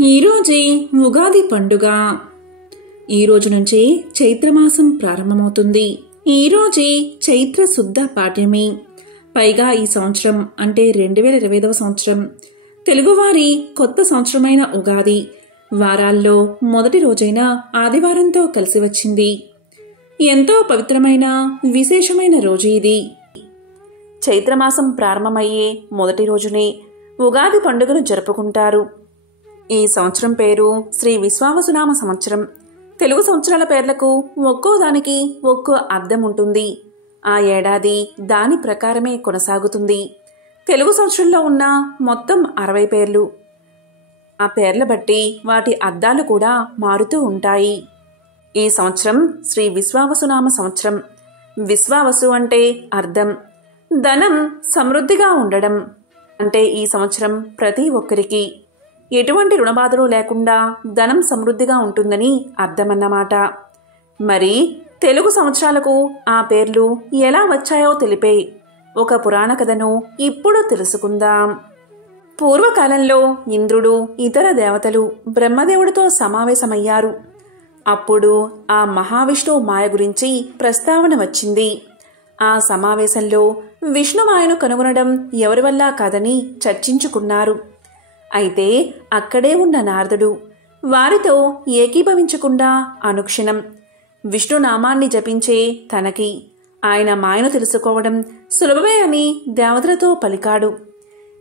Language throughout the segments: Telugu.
ఈరోజే ఉగాది పండుగ. ఈరోజు నుంచి చైత్రమాసం ప్రారంభమవుతుంది. ఈరోజే చైత్ర శుద్ధ పాడ్యమి. పైగా ఈ సంవత్సరం అంటే 2025వ సంవత్సరం తెలుగువారి కొత్త సంవత్సరమైన ఉగాది వారాల్లో మొదటి రోజైన ఆదివారంతో కలిసి వచ్చింది. ఎంతో పవిత్రమైన విశేషమైన రోజు ఇది. చైత్రమాసం ప్రారంభమయ్యే మొదటి రోజునే ఉగాది పండుగను జరుపుకుంటారు. ఈ సంవత్సరం పేరు శ్రీ విశ్వావసునామ సంవత్సరం. తెలుగు సంవత్సరాల పేర్లకు ఒక్కో దానికి ఒక్కో అర్థం ఉంటుంది. ఆ ఏడాది దాని ప్రకారమే కొనసాగుతుంది. తెలుగు సంవత్సరంలో ఉన్న మొత్తం 60 పేర్లు. ఆ పేర్ల బట్టి వాటి అర్థాలు కూడా మారుతూ ఉంటాయి. ఈ సంవత్సరం శ్రీ విశ్వావసునామ సంవత్సరం. విశ్వావసు అంటే అర్థం ధనం సమృద్ధిగా ఉండడం. అంటే ఈ సంవత్సరం ప్రతి ఒక్కరికి ఎటువంటి రుణబాధలు లేకుండా ధనం సమృద్ధిగా ఉంటుందని అర్థమన్నమాట. మరి తెలుగు సంవత్సరాలకు ఆ పేర్లు ఎలా వచ్చాయో తెలిపే ఒక పురాణ కథను ఇప్పుడు తెలుసుకుందాం. పూర్వకాలంలో ఇంద్రుడు ఇతర దేవతలు బ్రహ్మదేవుడితో సమావేశమయ్యారు. అప్పుడు ఆ మహావిష్ణువు మాయ గురించి ప్రస్తావన వచ్చింది. ఆ సమావేశంలో విష్ణుమాయను కనుగొనడం ఎవరి వల్ల కాదని చర్చించుకున్నారు. అయితే అక్కడే ఉన్న నారదుడు వారితో ఏకీభవించకుండా అనుక్షణం విష్ణునామాన్ని జపించే తనకి ఆయన మాయను తెలుసుకోవడం సులభమే అని దేవతలతో పలికాడు.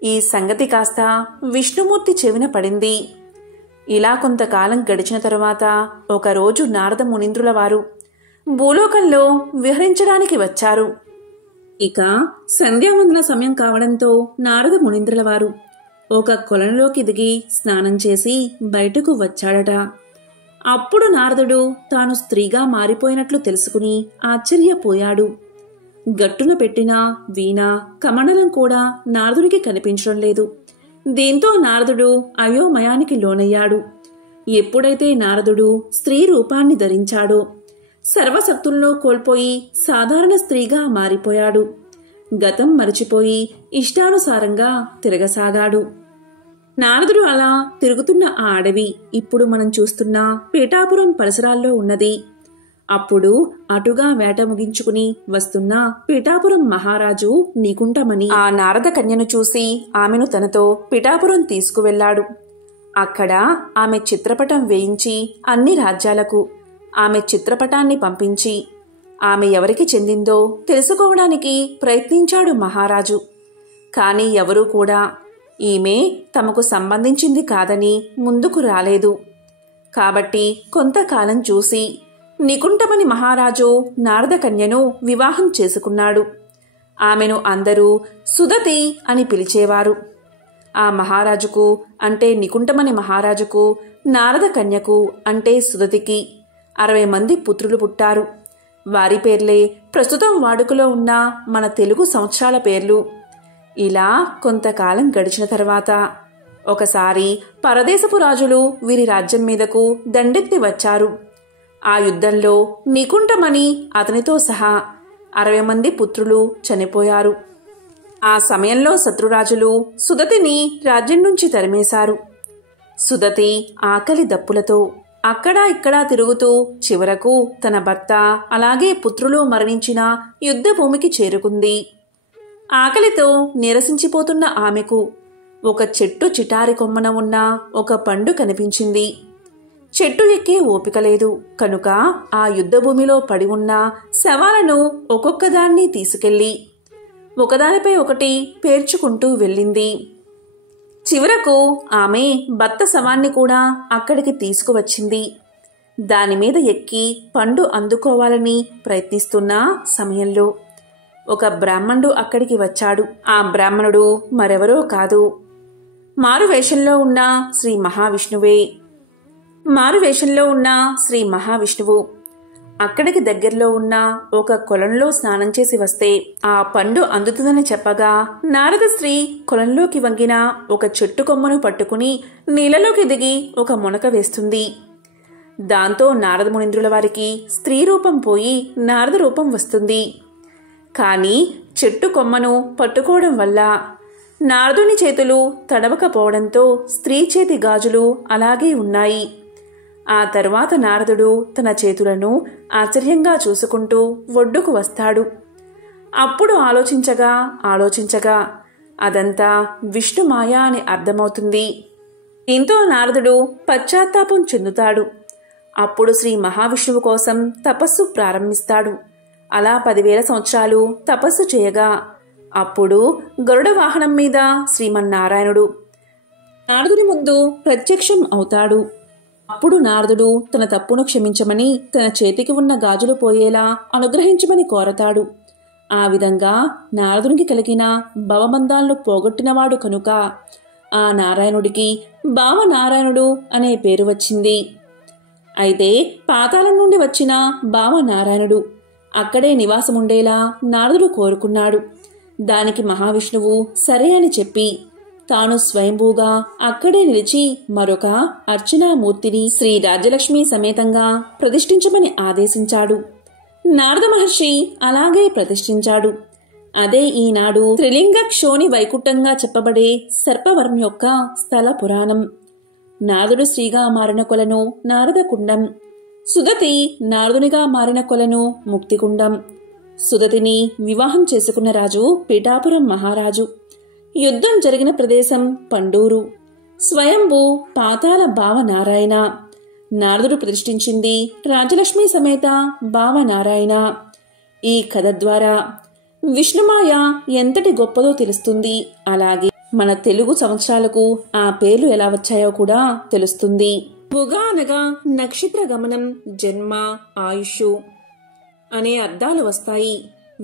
ఈ సంగతి కాస్త విష్ణుమూర్తి చెవిన పడింది. ఇలా కొంతకాలం గడిచిన తరువాత ఒకరోజు నారద మునీంద్రుల వారు భూలోకంలో విహరించడానికి వచ్చారు. ఇక సంధ్యావందన సమయం కావడంతో నారద మునీంద్రుల వారు ఒక కొలనులోకి దిగి స్నానం చేసి బయటకు వచ్చాడట. అప్పుడు నారదుడు తాను స్త్రీగా మారిపోయినట్లు తెలుసుకుని ఆశ్చర్యపోయాడు. గట్టున పెట్టిన వీణ కమండలం కూడా నారదుడికి కనిపించడం లేదు. దీంతో నారదుడు అయోమయానికి లోనయ్యాడు. ఎప్పుడైతే నారదుడు స్త్రీ రూపాన్ని ధరించాడో సర్వశక్తులను కోల్పోయి సాధారణ స్త్రీగా మారిపోయాడు. గతం మరిచిపోయి ఇష్టానుసారంగా తిరగసాగాడు. నారదుడు అలా తిరుగుతున్న ఆ అడవి ఇప్పుడు మనం చూస్తున్న పీఠాపురం పరిసరాల్లో ఉన్నది. అప్పుడు అటుగా వేట ముగించుకుని వస్తున్న పీఠాపురం మహారాజు నికుంఠమణి ఆ నారద కన్యను చూసి ఆమెను తనతో పీఠాపురం తీసుకువెళ్లాడు. అక్కడ ఆమె చిత్రపటం వేయించి అన్ని రాజ్యాలకు ఆమె చిత్రపటాన్ని పంపించి ఆమె ఎవరికి చెందిందో తెలుసుకోవడానికి ప్రయత్నించాడు మహారాజు. కాని ఎవరూ కూడా ఈమె తమకు సంబంధించింది కాదని ముందుకు రాలేదు. కాబట్టి కొంతకాలం చూసి నికుంఠమణి మహారాజు నారద కన్యను వివాహం చేసుకున్నాడు. ఆమెను అందరూ సుదతి అని పిలిచేవారు. ఆ మహారాజుకు అంటే నికుంఠమణి మహారాజుకు నారద కన్యకు అంటే సుదతికి 60 మంది పుత్రులు పుట్టారు. వారి పేర్లే ప్రస్తుతం వాడుకలో ఉన్న మన తెలుగు సంవత్సరాల పేర్లు. ఇలా కొంతకాలం గడిచిన తర్వాత ఒకసారి పరదేశపు రాజులు వీరి రాజ్యం మీదకు దండెత్తి వచ్చారు. ఆ యుద్ధంలో నికుంఠమణి అతనితో సహా 60 మంది పుత్రులు చనిపోయారు. ఆ సమయంలో శత్రురాజులు సుదతిని రాజ్యం నుంచి తరిమేశారు. సుదతి ఆకలి దప్పులతో అక్కడా ఇక్కడా తిరుగుతూ చివరకు తన భర్త అలాగే పుత్రులు మరణించిన యుద్ధ భూమికి చేరుకుంది. ఆకలితో నీరసించిపోతున్న ఆమెకు ఒక చెట్టు చిటారి కొమ్మన ఉన్న ఒక పండు కనిపించింది. చెట్టు ఎక్కే ఓపిక లేదు కనుక ఆ యుద్ధభూమిలో పడి ఉన్న శవాలను ఒక్కొక్కదాన్ని తీసుకెళ్లి ఒకదానిపై ఒకటి పేర్చుకుంటూ వెళ్ళింది. చివరకు ఆమె భర్త శవాన్ని కూడా అక్కడికి తీసుకువచ్చింది. దానిమీద ఎక్కి పండు అందుకోవాలని ప్రయత్నిస్తున్న సమయంలో ఒక బ్రాహ్మణుడు అక్కడికి వచ్చాడు. ఆ బ్రాహ్మణుడు మరెవరో కాదు, మారువేషంలో ఉన్న శ్రీ మహావిష్ణువు. అక్కడికి దగ్గరలో ఉన్న ఒక కొలంలో స్నానం చేసి వస్తే ఆ పండు అందుతుందని చెప్పగా నారద స్త్రీ కొలంలోకి వంగిన ఒక చెట్టు కొమ్మను పట్టుకుని నీళ్ళలోకి దిగి ఒక మునక వేస్తుంది. దాంతో నారద మునీంద్రుల వారికి స్త్రీ రూపం పోయి నారద రూపం వస్తుంది. కానీ చెట్టు కొమ్మను పట్టుకోవడం వల్ల నారదుని చేతులు తడవకపోవడంతో స్త్రీ చేతి గాజులు అలాగే ఉన్నాయి. ఆ తరువాత నారదుడు తన చేతులను ఆశ్చర్యంగా చూసుకుంటూ ఒడ్డుకు వస్తాడు. అప్పుడు ఆలోచించగా అదంతా విష్ణుమాయ అని అర్థమవుతుంది. దీంతో నారదుడు పశ్చాత్తాపం చెందుతాడు. అప్పుడు శ్రీ మహావిష్ణువు కోసం తపస్సు ప్రారంభిస్తాడు. అలా 10,000 సంవత్సరాలు తపస్సు చేయగా అప్పుడు గరుడ వాహనం మీద శ్రీమన్నారాయణుడు నారదుని ముందు ప్రత్యక్షం అవుతాడు. అప్పుడు నారదుడు తన తప్పును క్షమించమని, తన చేతికి ఉన్న గాజులు పోయేలా అనుగ్రహించమని కోరతాడు. ఆ విధంగా నారదునికి కలిగిన భవబంధాలను పోగొట్టినవాడు కనుక ఆ నారాయణుడికి భావనారాయణుడు అనే పేరు వచ్చింది. అయితే పాతాళం నుండి వచ్చిన భావనారాయణుడు అక్కడే నివాసముండేలా నారదుడు కోరుకున్నాడు. దానికి మహావిష్ణువు సరే అని చెప్పి తాను స్వయంభూగా అక్కడే నిలిచి మరొక అర్చనామూర్తిని శ్రీ రాజ్యలక్ష్మి సమేతంగా ప్రతిష్ఠించమని ఆదేశించాడు. నారద మహర్షి అలాగే ప్రతిష్ఠించాడు. అదే ఈనాడు త్రిలింగ క్షోణి వైకుంఠంగా చెప్పబడే సర్పవరం యొక్క స్థల పురాణం. నారదుడు శ్రీగా మారిన కొలను నారదకుండం, సుదతి నారదునిగా మారిన కొలను ముక్తికుండం. సుదతిని వివాహం చేసుకున్న రాజు పీఠాపురం మహారాజు. యుద్ధం జరిగిన ప్రదేశం పండూరు. స్వయంభూ పాతాళ భావనారాయణ. నారదుడు ప్రతిష్ఠించింది రాజలక్ష్మి సమేత భావనారాయణ. ఈ కథ ద్వారా విష్ణుమాయ ఎంతటి గొప్పదో తెలుస్తుంది. అలాగే మన తెలుగు సంవత్సరాలకు ఆ పేర్లు ఎలా వచ్చాయో కూడా తెలుస్తుంది. ఉగా అనగా నక్షత్ర గమనం, జన్మ, ఆయుష్ అనే అర్థాలు వస్తాయి.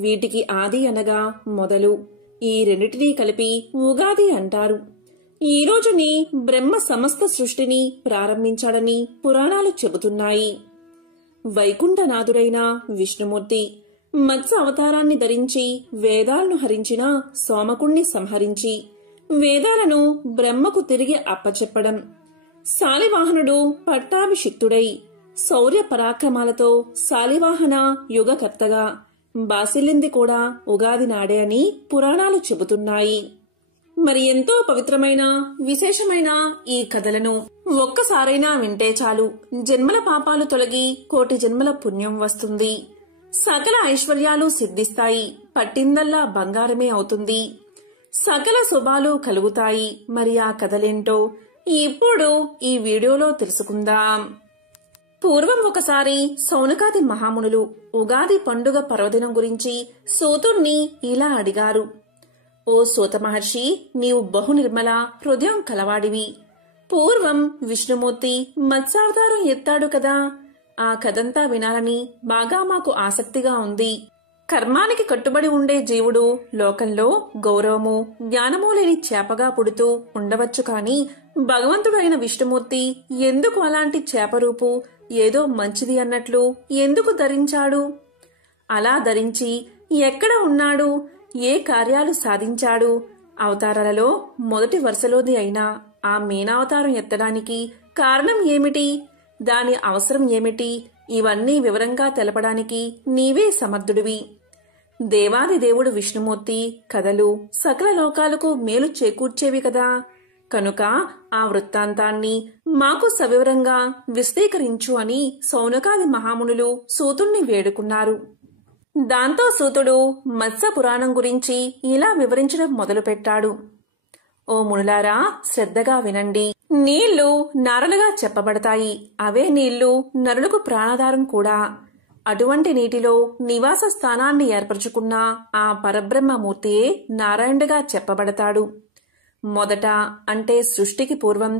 వీటికి ఆది అనగా మొదలు. ఈ రెండిటినీ కలిపి ఉగాది అంటారు. ఈ రోజుని బ్రహ్మ సమస్త సృష్టిని ప్రారంభించాడని పురాణాలు చెబుతున్నాయి. వైకుంఠనాథుడైన విష్ణుమూర్తి మత్స్య అవతారాన్ని ధరించి వేదాలను హరించిన సోమకుణ్ణి సంహరించి వేదాలను బ్రహ్మకు తిరిగి అప్పచెప్పడం. శాలివాహనుడు పట్టాభిషిక్తుడై శౌర్య పరాక్రమాలతో శాలివాహన యుగకర్తగా బాసిల్లింది కూడా ఉగాది నాడే అని పురాణాలు చెబుతున్నాయి. మరి ఎంతో పవిత్రమైన విశేషమైన ఈ కథలను ఒక్కసారైనా వింటే చాలు, జన్మల పాపాలు తొలగి కోటి జన్మల పుణ్యం వస్తుంది. సకల ఐశ్వర్యాలు సిద్ధిస్తాయి. పట్టిందల్లా బంగారమే అవుతుంది. సకల శుభాలు కలుగుతాయి. మరి ఆ కథలేంటో ఇప్పుడు ఈ వీడియోలో తెలుసుకుందాం. పూర్వం ఒకసారి సౌనకాది మహామునులు ఉగాది పండుగ పర్వదినం గురించి సూతుణ్ణి ఇలా అడిగారు. ఓ సూత మహర్షి, నీవు బహు నిర్మల హృదయం కలవాడివి. పూర్వం విష్ణుమూర్తి మత్స్యావతారం ఎత్తాడు కదా, ఆ కథంతా వినాలని బాగా మాకు ఆసక్తిగా ఉంది. కర్మానికి కట్టుబడి ఉండే జీవుడు లోకంలో గౌరవము, జ్ఞానము లేని చేపగా పుడుతూ ఉండవచ్చు. కాని భగవంతుడైన విష్ణుమూర్తి ఎందుకు అలాంటి చేపరూపు ఏదో మంచిది అన్నట్లు ఎందుకు ధరించాడు? అలా ధరించి ఎక్కడ ఉన్నాడు? ఏ కార్యాలు సాధించాడు? అవతారాలలో మొదటి వరుసలోది అయినా ఆ మీనావతారం ఎత్తడానికి కారణం ఏమిటి? దాని అవసరం ఏమిటి? ఇవన్నీ వివరంగా తెలపడానికి నీవే సమర్థుడివి. దేవాది దేవుడు విష్ణుమూర్తి కథలు సకల లోకాలకు మేలు చేకూర్చేవి కదా, కనుక ఆ వృత్తాంతాన్ని మాకు సవివరంగా విశదీకరించు అని సౌనకాది మహామునులు సూతుణ్ణి వేడుకున్నారు. దాంతో సూతుడు మత్స్య పురాణం గురించి ఇలా వివరించడం మొదలుపెట్టాడు. ఓ మునులారా, శ్రద్ధగా వినండి. నీళ్లు నారలుగా చెప్పబడతాయి. అవే నీళ్లు నరులకు ప్రాణాధారం కూడా. అటువంటి నీటిలో నివాస స్థానాన్ని ఏర్పరచుకున్న ఆ పరబ్రహ్మమూర్తియే నారాయణుడిగా చెప్పబడతాడు. మొదట అంటే సృష్టికి పూర్వం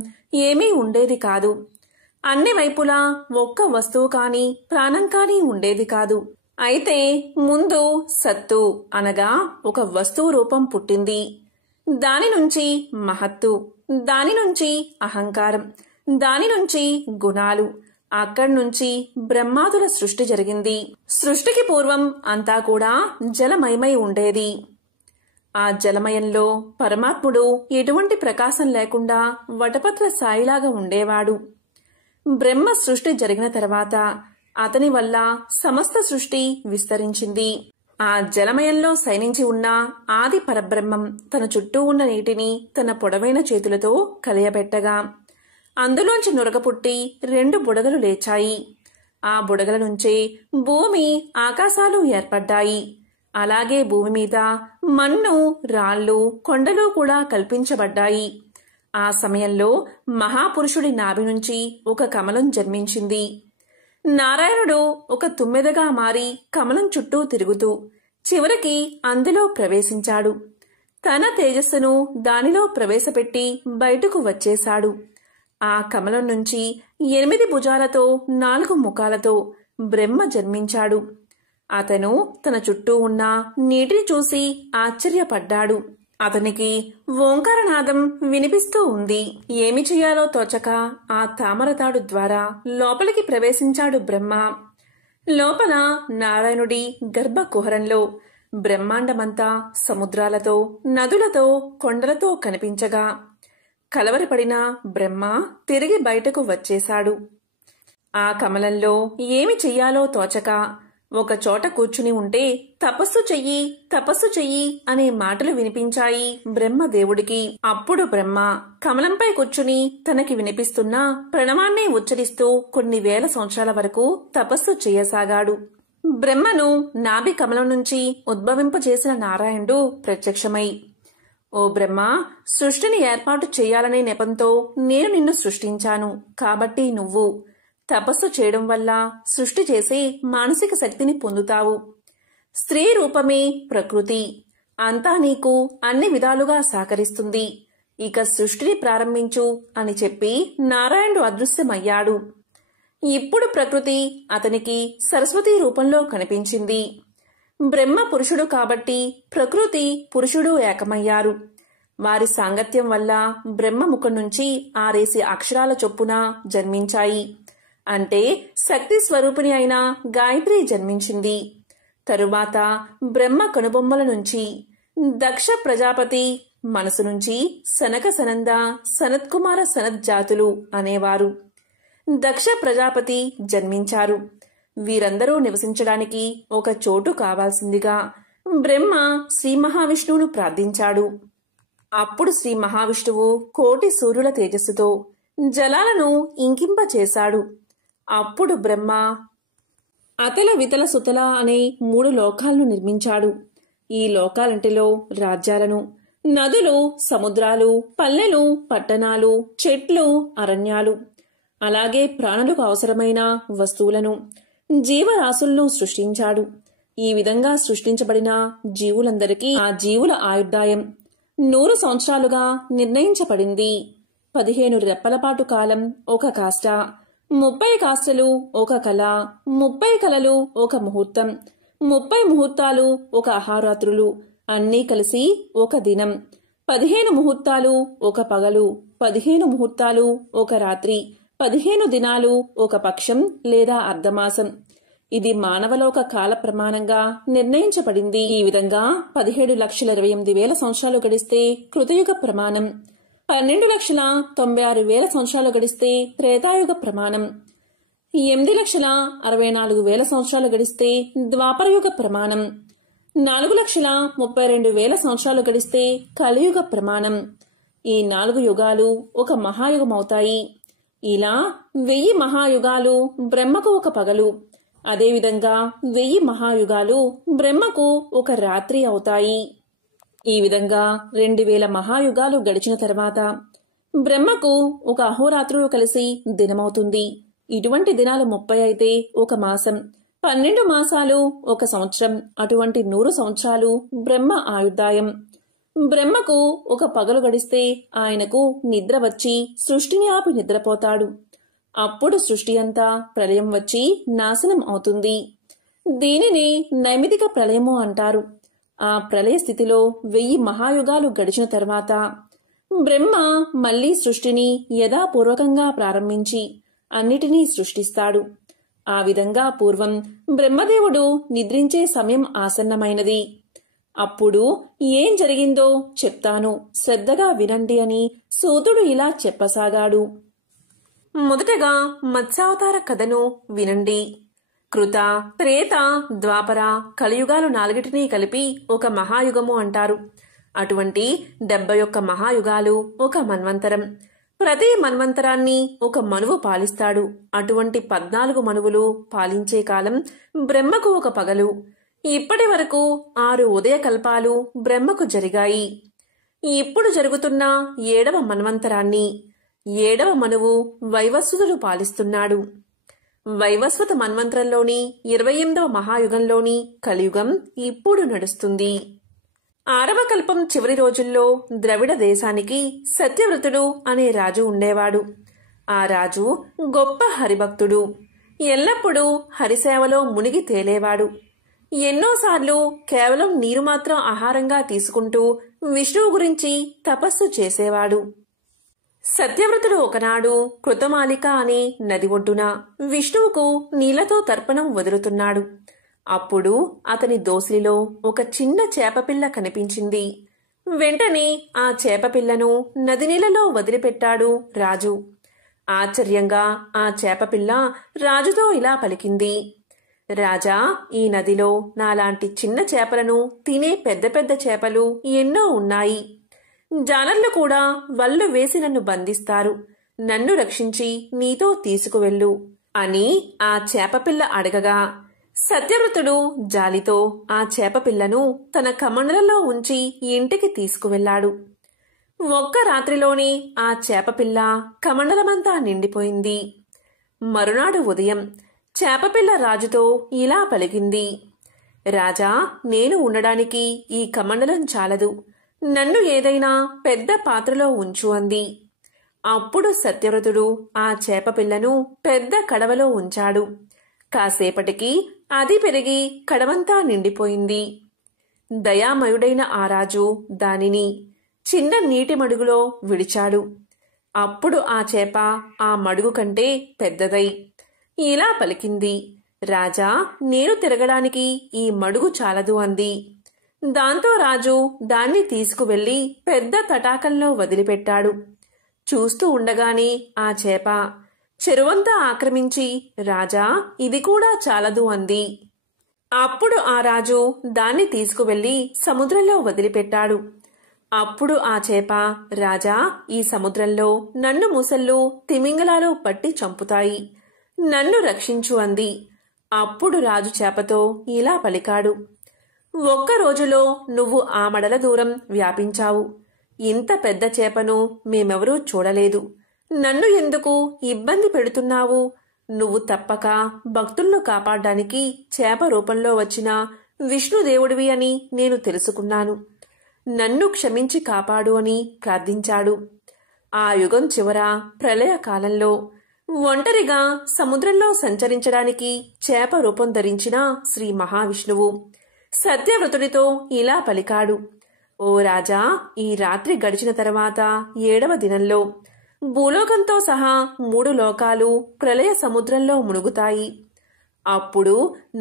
ఏమీ ఉండేది కాదు. అన్ని వైపులా ఒక్క వస్తువు కాని ప్రాణం కాని ఉండేది కాదు. అయితే ముందు సత్తు అనగా ఒక వస్తువు రూపం పుట్టింది. దాని నుంచి మహత్తు, దాని నుంచి అహంకారం, దాని నుంచి గుణాలు, అక్కడి నుంచి బ్రహ్మాదుల సృష్టి జరిగింది. సృష్టికి పూర్వం అంతా కూడా జలమయమై ఉండేది. ఆ జలమయంలో పరమాత్ముడు ఎటువంటి ప్రకాశం లేకుండా వటపత్ర సాయిలాగా ఉండేవాడు. బ్రహ్మ సృష్టి జరిగిన తర్వాత అతని వల్ల సమస్త సృష్టి విస్తరించింది. ఆ జలమయంలో శయనించి ఉన్న ఆది పరబ్రహ్మం తన చుట్టూ ఉన్న నీటిని తన పొడవైన చేతులతో కలియబెట్టగా అందులోంచి నురగ పుట్టి 2 బుడగలు లేచాయి. ఆ బుడగల నుంచే భూమి ఆకాశాలు ఏర్పడ్డాయి. అలాగే భూమి మీద మన్ను, రాళ్ళు, కొండలు కూడా కల్పించబడ్డాయి. ఆ సమయంలో మహాపురుషుడి నాభి నుంచి ఒక కమలం జన్మించింది. నారాయణుడు ఒక తుమ్మెదగా మారి కమలం చుట్టూ తిరుగుతూ చివరికి అందులో ప్రవేశించాడు. తన తేజస్సును దానిలో ప్రవేశపెట్టి బయటకు వచ్చేశాడు. ఆ కమలం నుంచి 8 భుజాలతో 4 ముఖాలతో బ్రహ్మ జన్మించాడు. అతను తన చుట్టూ ఉన్న నీటిని చూసి ఆశ్చర్యపడ్డాడు. అతనికి ఓంకారనాదం వినిపిస్తూ ఉంది. ఏమి చెయ్యాలో తోచక ఆ తామరతాడు ద్వారా లోపలికి ప్రవేశించాడు బ్రహ్మ. లోపల నారాయణుడి గర్భకుహరంలో బ్రహ్మాండమంతా సముద్రాలతో, నదులతో, కొండలతో కనిపించగా కలవరపడిన బ్రహ్మ తిరిగి బయటకు వచ్చేశాడు. ఆ కమలంలో ఏమి చెయ్యాలో తోచక ఒక చోట కూర్చుని ఉంటే తపస్సు చెయ్యి, తపస్సు చెయ్యి అనే మాటలు వినిపించాయి బ్రహ్మదేవుడికి. అప్పుడు బ్రహ్మ కమలంపై కూర్చుని తనకి వినిపిస్తున్న ప్రణవాన్ని ఉచ్చరిస్తూ కొన్ని వేల సంవత్సరాల వరకు తపస్సు చేయసాగాడు. బ్రహ్మను నాభి కమలం నుంచి ఉద్భవింపచేసిన నారాయణుడు ప్రత్యక్షమై, ఓ బ్రహ్మ, సృష్టిని ఏర్పాటు చేయాలనే నెపంతో నేను నిన్ను సృష్టించాను. కాబట్టి నువ్వు తపస్సు చేయడం వల్ల సృష్టి చేసే మానసిక శక్తిని పొందుతావు. స్త్రీ రూపమే ప్రకృతి. అంతా నీకు అన్ని విధాలుగా సహకరిస్తుంది. ఇక సృష్టిని ప్రారంభించు అని చెప్పి నారాయణుడు అదృశ్యమయ్యాడు. ఇప్పుడు ప్రకృతి అతనికి సరస్వతి రూపంలో కనిపించింది. బ్రహ్మ పురుషుడు కాబట్టి ప్రకృతి పురుషుడు ఏకమయ్యారు. వారి సాంగత్యం వల్ల బ్రహ్మ ముఖం నుంచి 6 అక్షరాల చొప్పున జన్మించాయి. అంటే శక్తి స్వరూపిణి అయిన గాయత్రి జన్మించింది. తరువాత బ్రహ్మ కనుబొమ్మల నుంచి దక్ష ప్రజాపతి మనసు నుంచి సనక సనంద సనత్కుమార సనత్ జాతులు అనేవారు దక్ష ప్రజాపతి జన్మించారు. వీరందరూ నివసించడానికి ఒక చోటు కావాల్సిందిగా బ్రహ్మ శ్రీ మహావిష్ణువును ప్రార్థించాడు. అప్పుడు శ్రీ మహావిష్ణువు కోటి సూర్యుల తేజస్సుతో జలాలను ఇంకింపచేశాడు. అప్పుడు బ్రహ్మ అతల వితల సుతల అనే 3 లోకాలను నిర్మించాడు. ఈ లోకాలంటిలో రాజ్యాలను, నదులు, సముద్రాలు, పల్లెలు, పట్టణాలు, చెట్లు, అరణ్యాలు, అలాగే ప్రాణులకు అవసరమైన వస్తువులను, జీవరాశులను సృష్టించాడు. ఈ విధంగా సృష్టించబడిన జీవులందరికీ ఆ జీవుల ఆయుర్దాయం 100 సంవత్సరాలుగా నిర్ణయించబడింది. 15 రెప్పలపాటు కాలం ఒక కాష్ట, 30 కాష్టలు ఒక కళ, 30 కళలు ఒక ముహూర్తం, 30 ముహూర్తాలు ఒక అహోరాత్రులు, అన్నీ కలిసి ఒక దినం. 15 ముహూర్తాలు ఒక పగలు, 15 ముహూర్తాలు ఒక రాత్రి, 15 దినాలు ఒక పక్షం లేదా అర్ధమాసం. ఇది మానవలోక కాల ప్రమాణంగా నిర్ణయించబడింది. ఈ విధంగా 17,28,000 సంవత్సరాలు గడిస్తే కృతయుగ ప్రమాణం, 12,96,000 సంవత్సరాలు గడిస్తే త్రేతాయుగ ప్రమాణం, 8,64,000 సంవత్సరాలు గడిస్తే ద్వాపరయుగ ప్రమాణం, 4,32,000 సంవత్సరాలు గడిస్తే కలియుగ ప్రమాణం. ఈ 4 యుగాలు ఒక మహాయుగమవుతాయి. ఇలా 1000 మహాయుగాలు బ్రహ్మకు ఒక పగలు, అదేవిధంగా 1000 మహాయుగాలు బ్రహ్మకు ఒక రాత్రి అవుతాయి. ఈ విధంగా 2000 మహాయుగాలు గడిచిన తర్వాత బ్రహ్మకు ఒక అహోరాత్రులు కలిసి దినమవుతుంది. ఇటువంటి దినాలు 30 అయితే ఒక మాసం, 12 మాసాలు ఒక సంవత్సరం. అటువంటి 100 సంవత్సరాలు బ్రహ్మ ఆయుర్దాయం. బ్రహ్మకు ఒక పగలు గడిస్తే ఆయనకు నిద్ర వచ్చి సృష్టిని ఆపి నిద్రపోతాడు. అప్పుడు సృష్టి అంతా ప్రళయం వచ్చి నాశనం అవుతుంది. దీనిని నైమితిక ప్రళయము అంటారు. ఆ ప్రళయ స్థితిలో 1000 మహాయుగాలు గడిచిన తర్వాత బ్రహ్మ మళ్లీ సృష్టిని యథాపూర్వకంగా ప్రారంభించి అన్నిటినీ సృష్టిస్తాడు. ఆ విధంగా పూర్వం బ్రహ్మదేవుడు నిద్రించే సమయం ఆసన్నమైనది. అప్పుడు ఏం జరిగిందో చెప్తాను, శ్రద్ధగా వినండి అని సూతుడు ఇలా చెప్పసాగాడు. మొదటగా మత్స్యావతార కథను వినండి. కృత, త్రేత, ద్వాపర, కలియుగాలు 4టిని కలిపి ఒక మహాయుగము అంటారు. అటువంటి 71 మహాయుగాలు ఒక మన్వంతరం. ప్రతి మన్వంతరాన్ని ఒక మనువు పాలిస్తాడు. అటువంటి 14 మనువులు పాలించే కాలం బ్రహ్మకు ఒక పగలు. ఇప్పటి వరకు 6 ఉదయకల్పాలు బ్రహ్మకు జరిగాయి. ఇప్పుడు జరుగుతున్న 7వ మన్వంతరాన్ని 7వ మనువు వైవస్వతుడు పాలిస్తున్నాడు. వైవస్వత మన్వంతరంలోని 28వ మహాయుగంలోని కలియుగం ఇప్పుడు నడుస్తుంది. 6వ కల్పం చివరి రోజుల్లో ద్రవిడ దేశానికి సత్యవ్రతుడు అనే రాజు ఉండేవాడు. ఆ రాజు గొప్ప హరిభక్తుడు. ఎల్లప్పుడూ హరిసేవలో మునిగి తేలేవాడు. ఎన్నోసార్లు కేవలం నీరు మాత్రం ఆహారంగా తీసుకుంటూ విష్ణువు గురించి తపస్సు చేసేవాడు. సత్యవ్రతుడు ఒకనాడు కృతమాలిక అనే నది ఒడ్డున విష్ణువుకు నీళ్లతో తర్పణం వదులుతున్నాడు. అప్పుడు అతని దోసిలిలో ఒక చిన్న చేపపిల్ల కనిపించింది. వెంటనే ఆ చేపపిల్లను నది నీళ్లలో వదిలిపెట్టాడు రాజు. ఆశ్చర్యంగా ఆ చేపపిల్ల రాజుతో ఇలా పలికింది: రాజా, ఈ నదిలో నాలాంటి చిన్న చేపలను తినే పెద్ద పెద్ద చేపలు ఎన్నో ఉన్నాయి. జాలర్లు కూడా వల్లు వేసి నన్ను బంధిస్తారు. నన్ను రక్షించి నీతో తీసుకువెళ్ళు అని ఆ చేపపిల్ల అడగగా సత్యవ్రతుడు జాలితో ఆ చేపపిల్లను తన కమండలంలో ఉంచి ఇంటికి తీసుకువెళ్లాడు. ఒక్క రాత్రిలోనే ఆ చేపపిల్ల కమండలమంతా నిండిపోయింది. మరునాడు ఉదయం చేపపిల్ల రాజుతో ఇలా పలికింది: రాజా, నేను ఉండడానికి ఈ కమండలం చాలదు. నన్ను ఏదైనా పెద్ద పాత్రలో ఉంచు అంది. అప్పుడు సత్యవ్రతుడు ఆ చేపపిల్లను పెద్ద కడవలో ఉంచాడు. కాసేపటికి అది పెరిగి కడవంతా నిండిపోయింది. దయామయుడైన ఆ రాజు దానిని చిన్న నీటి మడుగులో విడిచాడు. అప్పుడు ఆ చేప ఆ మడుగు కంటే పెద్దదై ఇలా పలికింది: రాజా, నేను తిరగడానికి ఈ మడుగు చాలదు అంది. దాంతో రాజు దాన్ని తీసుకువెళ్లి పెద్ద తటాకంలో వదిలిపెట్టాడు. చూస్తూ ఉండగానే ఆ చేప చెరువంతా ఆక్రమించి రాజా, ఇది కూడా చాలదు అంది. అప్పుడు ఆ రాజు దాన్ని తీసుకువెళ్లి సముద్రంలో వదిలిపెట్టాడు. అప్పుడు ఆ చేప, రాజా, ఈ సముద్రంలో నన్ను ముసళ్ళు, తిమింగలాలు పట్టి చంపుతాయి. నన్ను రక్షించు అంది. అప్పుడు రాజు చేపతో ఇలా పలికాడు: ఒక్క రోజులో నువ్వు ఆ మడల దూరం వ్యాపించావు. ఇంత పెద్ద చేపను మేమెవరూ చూడలేదు. నన్ను ఎందుకు ఇబ్బంది పెడుతున్నావు? నువ్వు తప్పక భక్తులను కాపాడడానికి చేప రూపంలో వచ్చిన విష్ణుదేవుడివి అని నేను తెలుసుకున్నాను. నన్ను క్షమించి కాపాడు అని ప్రార్థించాడు. ఆ యుగం చివర ప్రళయ కాలంలో ఒంటరిగా సముద్రంలో సంచరించడానికి చేప రూపం ధరించిన శ్రీ మహావిష్ణువు సత్యవ్రతుడితో ఇలా పలికాడు: ఓ రాజా, ఈ రాత్రి గడిచిన తర్వాత 7వ దినంలో భూలోకంతో సహా 3 లోకాలు ప్రళయ సముద్రంలో మునుగుతాయి. అప్పుడు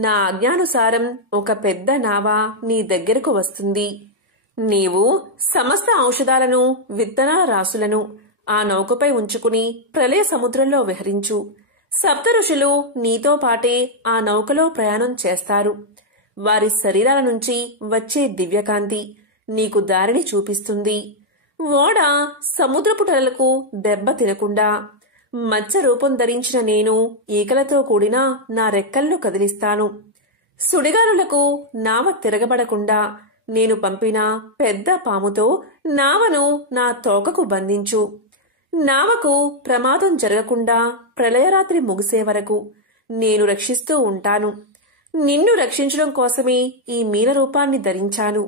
నా ఆజ్ఞానుసారం ఒక పెద్ద నావ నీ దగ్గరకు వస్తుంది. నీవు సమస్త ఔషధాలను, విత్తనాల రాసులను ఆ నౌకపై ఉంచుకుని ప్రళయ సముద్రంలో విహరించు. సప్త ఋషులు నీతో పాటే ఆ నౌకలో ప్రయాణం చేస్తారు. వారి శరీరాల నుంచి వచ్చే దివ్యకాంతి నీకు దారిని చూపిస్తుంది. ఓడ సముద్రపుటలకు దెబ్బ తినకుండా మత్స్య రూపం ధరించిన నేను ఈకలతో కూడిన నా రెక్కలను కదిలిస్తాను. సుడిగాలులకు నావ తిరగబడకుండా నేను పంపిన పెద్ద పాముతో నావను నా తోకకు బంధించు. నావకు ప్రమాదం జరగకుండా ప్రళయరాత్రి ముగిసే వరకు నేను రక్షిస్తూ ఉంటాను. నిన్ను రక్షించడం కోసమే ఈ మీన రూపాన్ని ధరించాను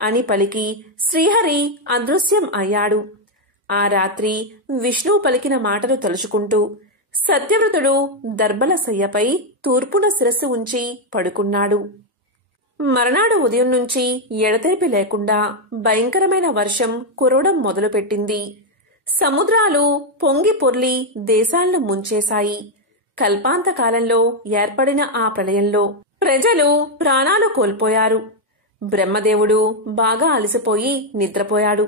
అని పలికి శ్రీహరి అదృశ్యం అయ్యాడు. ఆ రాత్రి విష్ణువు పలికిన మాటలు తలుచుకుంటూ సత్యవ్రతుడు దర్భల శయ్యపై తూర్పున శిరస్సు ఉంచి పడుకున్నాడు. మర్నాడు ఉదయం నుంచి ఎడతెరిపి లేకుండా భయంకరమైన వర్షం కురవడం మొదలుపెట్టింది. సముద్రాలు పొంగి పొర్లి దేశాలను ముంచేశాయి. కల్పాంతకాలంలో ఏర్పడిన ఆ ప్రళయంలో ప్రజలు ప్రాణాలు కోల్పోయారు. బ్రహ్మదేవుడు బాగా అలసిపోయి నిద్రపోయాడు.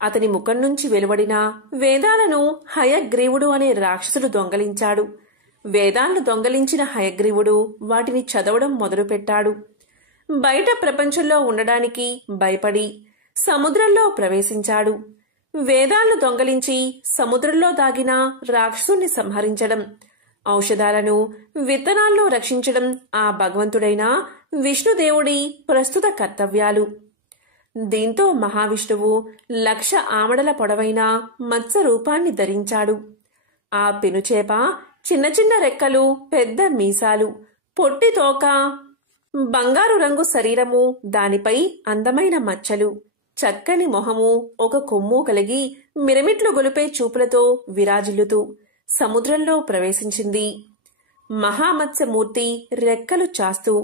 అతని ముఖం నుంచి వెలువడిన వేదాలను హయగ్రీవుడు అనే రాక్షసుడు దొంగలించాడు. వేదాలను దొంగలించిన హయగ్రీవుడు వాటిని చదవడం మొదలుపెట్టాడు. బయట ప్రపంచంలో ఉండడానికి భయపడి సముద్రంలో ప్రవేశించాడు. వేదాలను దొంగలించి సముద్రంలో దాగిన రాక్షసుని సంహరించడం, ఔషధాలను, విత్తనాలను రక్షించడం ఆ భగవంతుడైన విష్ణుదేవుడి ప్రస్తుత కర్తవ్యాలు. దీంతో మహావిష్ణువు 1,00,000 ఆమడల పొడవైన మత్స్య రూపాన్ని ధరించాడు. ఆ పెనుచేప చిన్న చిన్న రెక్కలు, పెద్ద మీసాలు, పొట్టి తోక, బంగారు రంగు శరీరము, దానిపై అందమైన మచ్చలు, చక్కని మొహము, ఒక కొమ్ము కలిగి మిరమిట్లు గొలిపే చూపులతో విరాజిల్లుతూ సముద్రంలో ప్రవేశించింది. మహామత్స్యమూర్తి రెక్కలు చాస్తూ,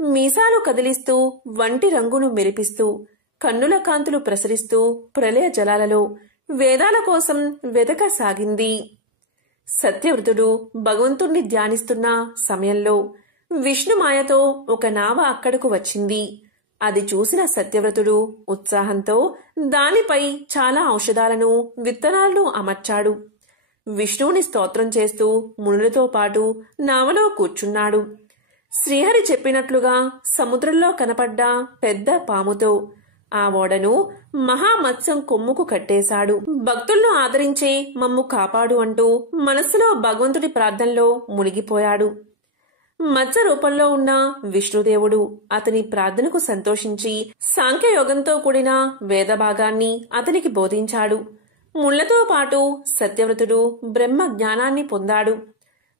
మీసాలు కదిలిస్తూ, వంటి రంగును మెరిపిస్తూ, కన్నుల కాంతులు ప్రసరిస్తూ ప్రళయ జలాలలో వేదాల కోసం వెదకసాగింది. సత్యవ్రతుడు భగవంతుణ్ణి ధ్యానిస్తున్న సమయంలో విష్ణుమాయతో ఒక నావ అక్కడకు వచ్చింది. అది చూసిన సత్యవ్రతుడు ఉత్సాహంతో దానిపై చాలా ఔషధాలను, విత్తనాలను అమర్చాడు. విష్ణువుని స్తోత్రం చేస్తూ మునులతో పాటు నావలో కూర్చున్నాడు. శ్రీహరి చెప్పినట్లుగా సముద్రంలో కనపడ్డ పెద్ద పాముతో ఆ ఓడను మహామత్స్యం కొమ్ముకు కట్టేశాడు. భక్తులను ఆదరించే మమ్ము కాపాడు అంటూ మనస్సులో భగవంతుడి ప్రార్థనలో మునిగిపోయాడు. మత్స్య రూపంలో ఉన్న విష్ణుదేవుడు అతని ప్రార్థనకు సంతోషించి సాంఖ్యయోగంతో కూడిన వేదభాగాన్ని అతనికి బోధించాడు. ముళ్లతో పాటు సత్యవ్రతుడు బ్రహ్మ జ్ఞానాన్ని పొందాడు.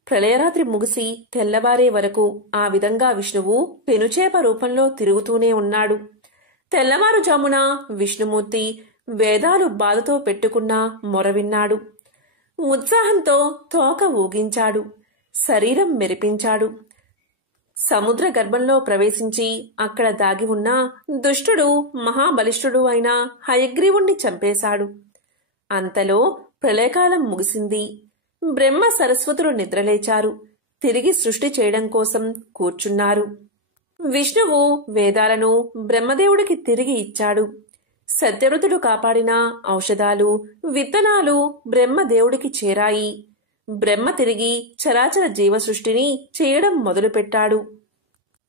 ప్రళయరాత్రి ముగిసి తెల్లవారే వరకు ఆ విధంగా విష్ణువు పెనుచేప రూపంలో తిరుగుతూనే ఉన్నాడు. తెల్లవారుజామున విష్ణుమూర్తి వేదాలు బాధతో పెట్టుకున్న మొర విన్నాడు. ఉత్సాహంతో తోక ఊగించాడు, శరీరం మెరిపించాడు. సముద్ర గర్భంలో ప్రవేశించి అక్కడ దాగి ఉన్న దుష్టుడు, మహాబలిష్ఠుడు అయిన హయగ్రీవుణ్ణి చంపేశాడు. అంతలో ప్రళయకాలం ముగిసింది. బ్రహ్మ సరస్వతులు నిద్రలేచారు. తిరిగి సృష్టి చేయడం కోసం కూర్చున్నారు. విష్ణువు వేదాలను బ్రహ్మదేవుడికి తిరిగి ఇచ్చాడు. సత్యవ్రతుడు కాపాడిన ఔషధాలు, విత్తనాలు బ్రహ్మదేవుడికి చేరాయి. బ్రహ్మ తిరిగి చరాచర జీవ సృష్టిని చేయడం మొదలుపెట్టాడు.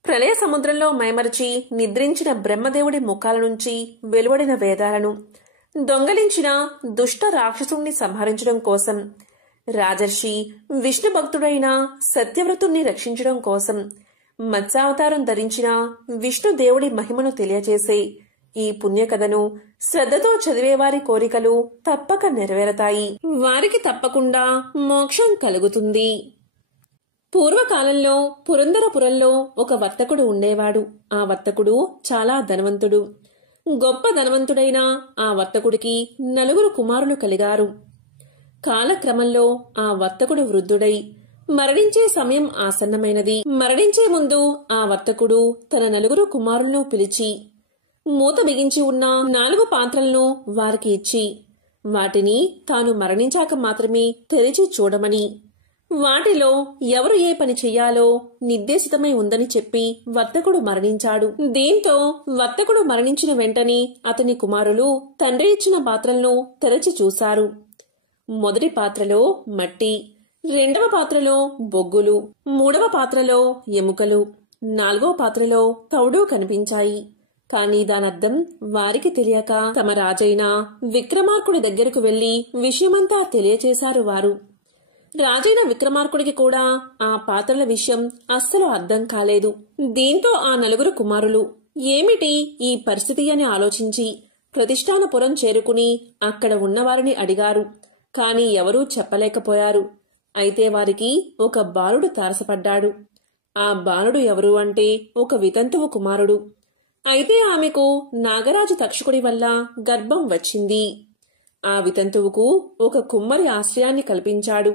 ప్రళయ సముద్రంలో మైమరచి నిద్రించిన బ్రహ్మదేవుడి ముఖాల నుంచి వెలువడిన వేదాలను దొంగలించిన దుష్ట రాక్షసుణ్ణి సంహరించడం కోసం, రాజర్షి విష్ణు భక్తుడైన సత్యవ్రతుణ్ణి రక్షించడం కోసం మత్స్యావతారం ధరించిన విష్ణుదేవుడి మహిమను తెలియజేసే ఈ పుణ్యకథను శ్రద్ధతో చదివేవారి కోరికలు తప్పక నెరవేరతాయి. వారికి తప్పకుండా మోక్షం కలుగుతుంది. పూర్వకాలంలో పురందరపురంలో ఒక వర్తకుడు ఉండేవాడు. ఆ వర్తకుడు చాలా ధనవంతుడు. గొప్ప ధనవంతుడైన ఆ వర్తకుడికి 4 కుమారులు కలిగారు. కాలక్రమంలో ఆ వర్తకుడు వృద్ధుడై మరణించే సమయం ఆసన్నమైనది. మరణించే ముందు ఆ వర్తకుడు తన 4 కుమారులను పిలిచి మూత బిగించి ఉన్న 4 పాత్రలను వారికి ఇచ్చి వాటిని తాను మరణించాక మాత్రమే తెరిచి చూడమని, వాటిలో ఎవరు ఏ పని చెయ్యాలో నిర్దేశితమై ఉందని చెప్పి వర్తకుడు మరణించాడు. దీంతో వర్తకుడు మరణించిన వెంటనే అతని కుమారులు తండ్రి ఇచ్చిన పాత్రలను తెరచి చూశారు. మొదటి పాత్రలో మట్టి, 2వ పాత్రలో బొగ్గులు, 3వ పాత్రలో ఎముకలు, 4వ పాత్రలో తౌడు కనిపించాయి. కాని దానర్థం వారికి తెలియక తమ రాజైన విక్రమార్కుడి దగ్గరకు వెళ్లి విషయమంతా తెలియచేశారు వారు. రాజైన విక్రమార్కుడికి కూడా ఆ పాత్రల విషయం అస్సలు అర్థం కాలేదు. దీంతో ఆ 4 కుమారులు ఏమిటి ఈ పరిస్థితి అని ఆలోచించి ప్రతిష్టానపురం చేరుకుని అక్కడ ఉన్నవారిని అడిగారు. కాని ఎవరూ చెప్పలేకపోయారు. అయితే వారికి ఒక బాలుడు తారసపడ్డాడు. ఆ బాలుడు ఎవరు అంటే ఒక వితంతువు కుమారుడు. అయితే ఆమెకు నాగరాజు తక్షకుడి వల్ల గర్భం వచ్చింది. ఆ వితంతువుకు ఒక కుమ్మరి ఆశ్రయాన్ని కల్పించాడు.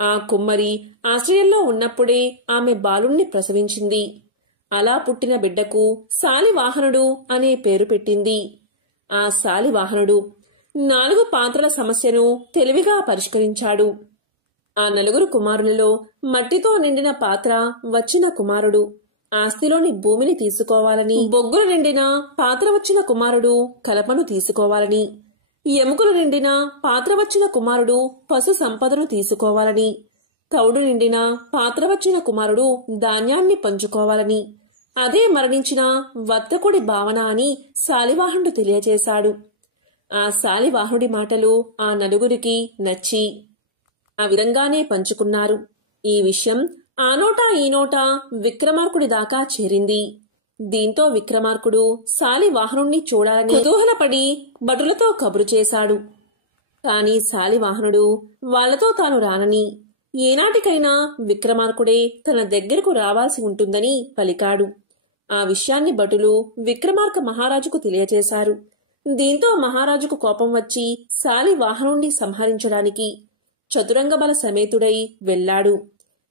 ఆ కుమ్మరి ఆశ్రయంలో ఉన్నప్పుడే ఆమె బాలుణ్ణి ప్రసవించింది. అలా పుట్టిన బిడ్డకు శాలివాహనుడు అనే పేరు పెట్టింది. ఆ శాలివాహనుడు 4 పాత్రల సమస్యను తెలివిగా పరిష్కరించాడు. ఆ 4 కుమారులలో మట్టితో నిండిన పాత్ర వచ్చిన కుమారుడు ఆస్తిలోని భూమిని తీసుకోవాలని, బొగ్గులు నిండిన పాత్ర వచ్చిన కుమారుడు కలపను తీసుకోవాలని, ఎముకలు నిండిన పాత్ర వచ్చిన కుమారుడు పశు సంపదను తీసుకోవాలని, తౌడు నిండిన పాత్ర వచ్చిన కుమారుడు ధాన్యాన్ని పంచుకోవాలని, అదే మరణించిన వర్తకుడి భావన అని శాలివాహనుడు తెలియచేశాడు. ఆ శాలివాహనుడి మాటలు ఆ నలుగురికి నచ్చి ఆ విధంగానే పంచుకున్నారు. ఈ విషయం ఆ నోటా ఈ నోటా విక్రమార్కుడి దాకా చేరింది. దీంతో విక్రమార్కుడు శాలివాహనుణ్ణి చూడాలని కుతూహలపడి భటులతో కబురు చేశాడు. కాని శాలివాహనుడు వాళ్లతో తాను రానని, ఏనాటికైనా విక్రమార్కుడే తన దగ్గరకు రావాల్సి ఉంటుందని పలికాడు. ఆ విషయాన్ని భటులు విక్రమార్క మహారాజుకు తెలియచేశారు. దీంతో మహారాజుకు కోపం వచ్చి శాలివాహనుణ్ణి సంహరించడానికి చతురంగ బల సమేతుడై వెళ్లాడు.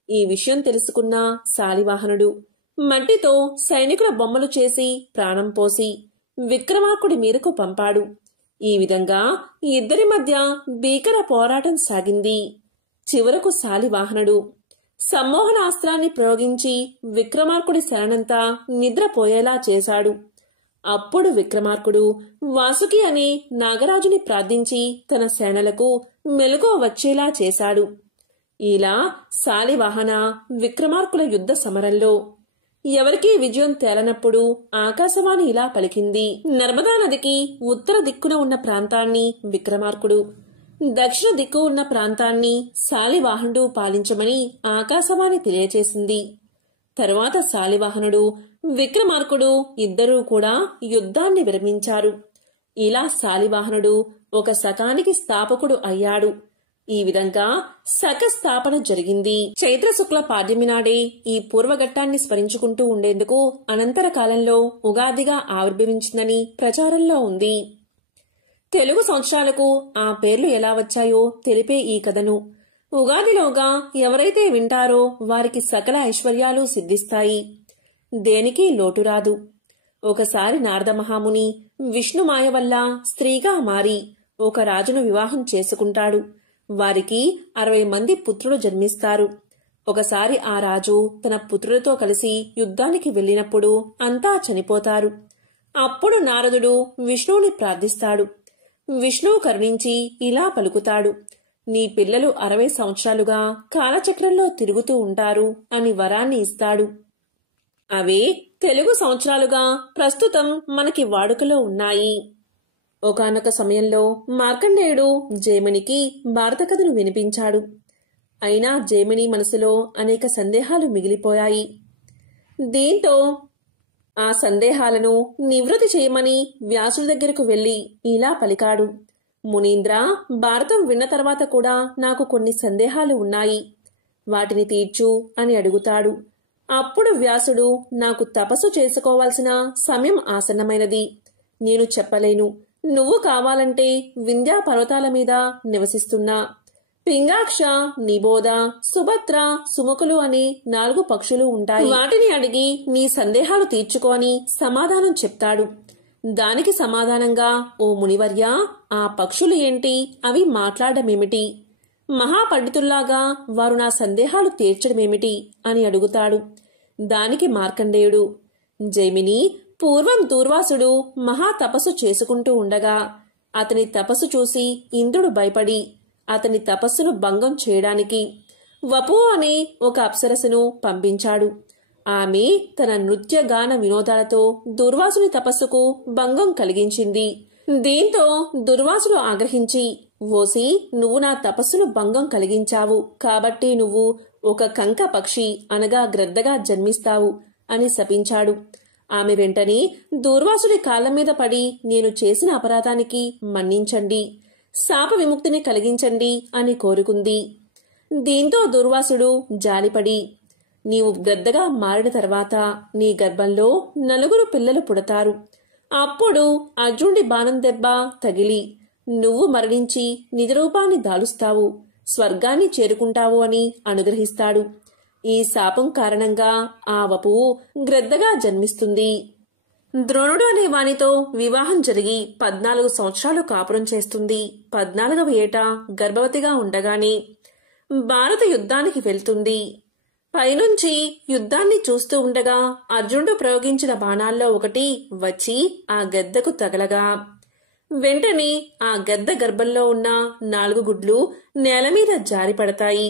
ఈ విషయం తెలుసుకున్న శాలివాహనుడు మట్టితో సైనికుల బొమ్మలు చేసి ప్రాణం పోసి విక్రమార్కుడి మీదకు పంపాడు. ఈ విధంగా ఇద్దరి మధ్య భీకర పోరాటం సాగింది. చివరకు శాలివాహనుడు సమ్మోహనాస్త్రాన్ని ప్రయోగించి విక్రమార్కుడి సేనంతా నిద్రపోయేలా చేశాడు. అప్పుడు విక్రమార్కుడు వాసుకి అనే నాగరాజుని ప్రార్థించి తన సేనలకు మెలకువ వచ్చేలా చేశాడు. ఇలా శాలివాహన విక్రమార్కుల యుద్ధ సమరంలో ఎవరికీ విజయం తేలనప్పుడు ఆకాశవాణి ఇలా పలికింది. నర్మదా నదికి ఉత్తర దిక్కున ఉన్న ప్రాంతాన్ని విక్రమార్కుడు, దక్షిణ దిక్కు ఉన్న ప్రాంతాన్ని శాలివాహనుడు పాలించమని ఆకాశవాణి తెలియచేసింది. తరువాత శాలివాహనుడు విక్రమార్కుడు ఇద్దరూ కూడా యుద్ధాన్ని విరమించారు. ఇలా శాలివాహనుడు ఒక శకానికి స్థాపకుడు అయ్యాడు. ఈ విధంగా శక స్థాపన జరిగింది. చైత్ర శుక్ల పాడ్యమి నాడే ఈ పూర్వఘట్టాన్ని స్మరించుకుంటూ ఉండేందుకు అనంతర కాలంలో ఉగాదిగా ఆవిర్భవించిందని ప్రచారంలో ఉంది. తెలుగు సంవత్సరాలకు ఆ పేర్లు ఎలా వచ్చాయో తెలిపే ఈ కథను ఉగాదిలోగా ఎవరైతే వింటారో వారికి సకల ఐశ్వర్యాలు సిద్ధిస్తాయి, దేనికి లోటు రాదు. ఒకసారి నారద మహాముని విష్ణుమాయ వల్ల స్త్రీగా మారి ఒక రాజును వివాహం చేసుకుంటాడు. వారికి 60 మంది పుత్రులు జన్మిస్తారు. ఒకసారి ఆ రాజు తన పుత్రులతో కలిసి యుద్ధానికి వెళ్లినప్పుడు అంతా చనిపోతారు. అప్పుడు నారదుడు విష్ణువుని ప్రార్థిస్తాడు. విష్ణువు కరుణించి ఇలా పలుకుతాడు, నీ పిల్లలు 60 సంవత్సరాలుగా కాలచక్రంలో తిరుగుతూ ఉంటారు అని వరాన్ని ఇస్తాడు. అవే తెలుగు సంవత్సరాలుగా ప్రస్తుతం మనకి వాడుకలో ఉన్నాయి. ఒకానొక సమయంలో మార్కండేయుడు జైమినికి భారత కథను వినిపించాడు. అయినా జైమిని మనసులో అనేక సందేహాలు మిగిలిపోయాయి. దీంతో ఆ సందేహాలను నివృత్తి చేయమని వ్యాసుడి దగ్గరకు వెళ్లి ఇలా పలికాడు. మునీంద్ర, భారతం విన్న తర్వాత కూడా నాకు కొన్ని సందేహాలు ఉన్నాయి, వాటిని తీర్చు అని అడుగుతాడు. అప్పుడు వ్యాసుడు, నాకు తపస్సు చేసుకోవాల్సిన సమయం ఆసన్నమైనది, నేను చెప్పలేను. నువ్వు కావాలంటే వింధ్యా పర్వతాల మీద నివసిస్తున్నా పింగాక్ష, నిబోధ, సుభద్ర, సుముఖులు అని 4 పక్షులు ఉంటాయి. వాటిని అడిగి నీ సందేహాలు తీర్చుకో అని సమాధానం చెప్తాడు. దానికి సమాధానంగా, ఓ మునివర్య, ఆ పక్షులు ఏంటి, అవి మాట్లాడమేమిటి, మహాపండితుల్లాగా వారు నా సందేహాలు తీర్చడమేమిటి అని అడుగుతాడు. దానికి మార్కండేయుడు, జైమిని, పూర్వం దూర్వాసుడు మహా తపస్సు చేసుకుంటూ ఉండగా అతని తపస్సు చూసి ఇంద్రుడు భయపడి అతని తపస్సును భంగం చేయడానికి వపు అనే ఒక అప్సరసను పంపించాడు. ఆమె తన నృత్య గాన వినోదాలతో దుర్వాసుని తపస్సుకు భంగం కలిగించింది. దీంతో దుర్వాసుడు ఆగ్రహించి, ఓసి, నువ్వు నా తపస్సును భంగం కలిగించావు కాబట్టి నువ్వు ఒక కంక పక్షి అనగా గ్రద్దగా జన్మిస్తావు అని శపించాడు. ఆమె వెంటనే దూర్వాసుడి కాళ్ల మీద పడి, నేను చేసిన అపరాధానికి మన్నించండి, శాప విముక్తిని కలిగించండి అని కోరుకుంది. దీంతో దుర్వాసుడు జాలిపడి, నీవు గ్రద్దగా మారిన తర్వాత నీ గర్భంలో 4 పిల్లలు పుడతారు. అప్పుడు అర్జునుడి బాణం దెబ్బ తగిలి నువ్వు మరణించి నిజరూపాన్ని దాలుస్తావు, స్వర్గాన్ని చేరుకుంటావు అని అనుగ్రహిస్తాడు. ఈ శాపం కారణంగా ఆ వపువు గ్రద్దగా జన్మిస్తుంది. ద్రోణుడు అనే వానితో వివాహం జరిగి 14 సంవత్సరాలు కాపురం చేస్తుంది. 14వ ఏట గర్భవతిగా ఉండగానే భారత యుద్ధానికి వెళ్తుంది. పైనుంచి యుద్ధాన్ని చూస్తూ ఉండగా అర్జునుడు ప్రయోగించిన బాణాల్లో ఒకటి వచ్చి ఆ గద్దకు తగలగా వెంటనే ఆ గద్ద గర్భంలో ఉన్న 4 గుడ్లు నేల మీద జారిపడతాయి.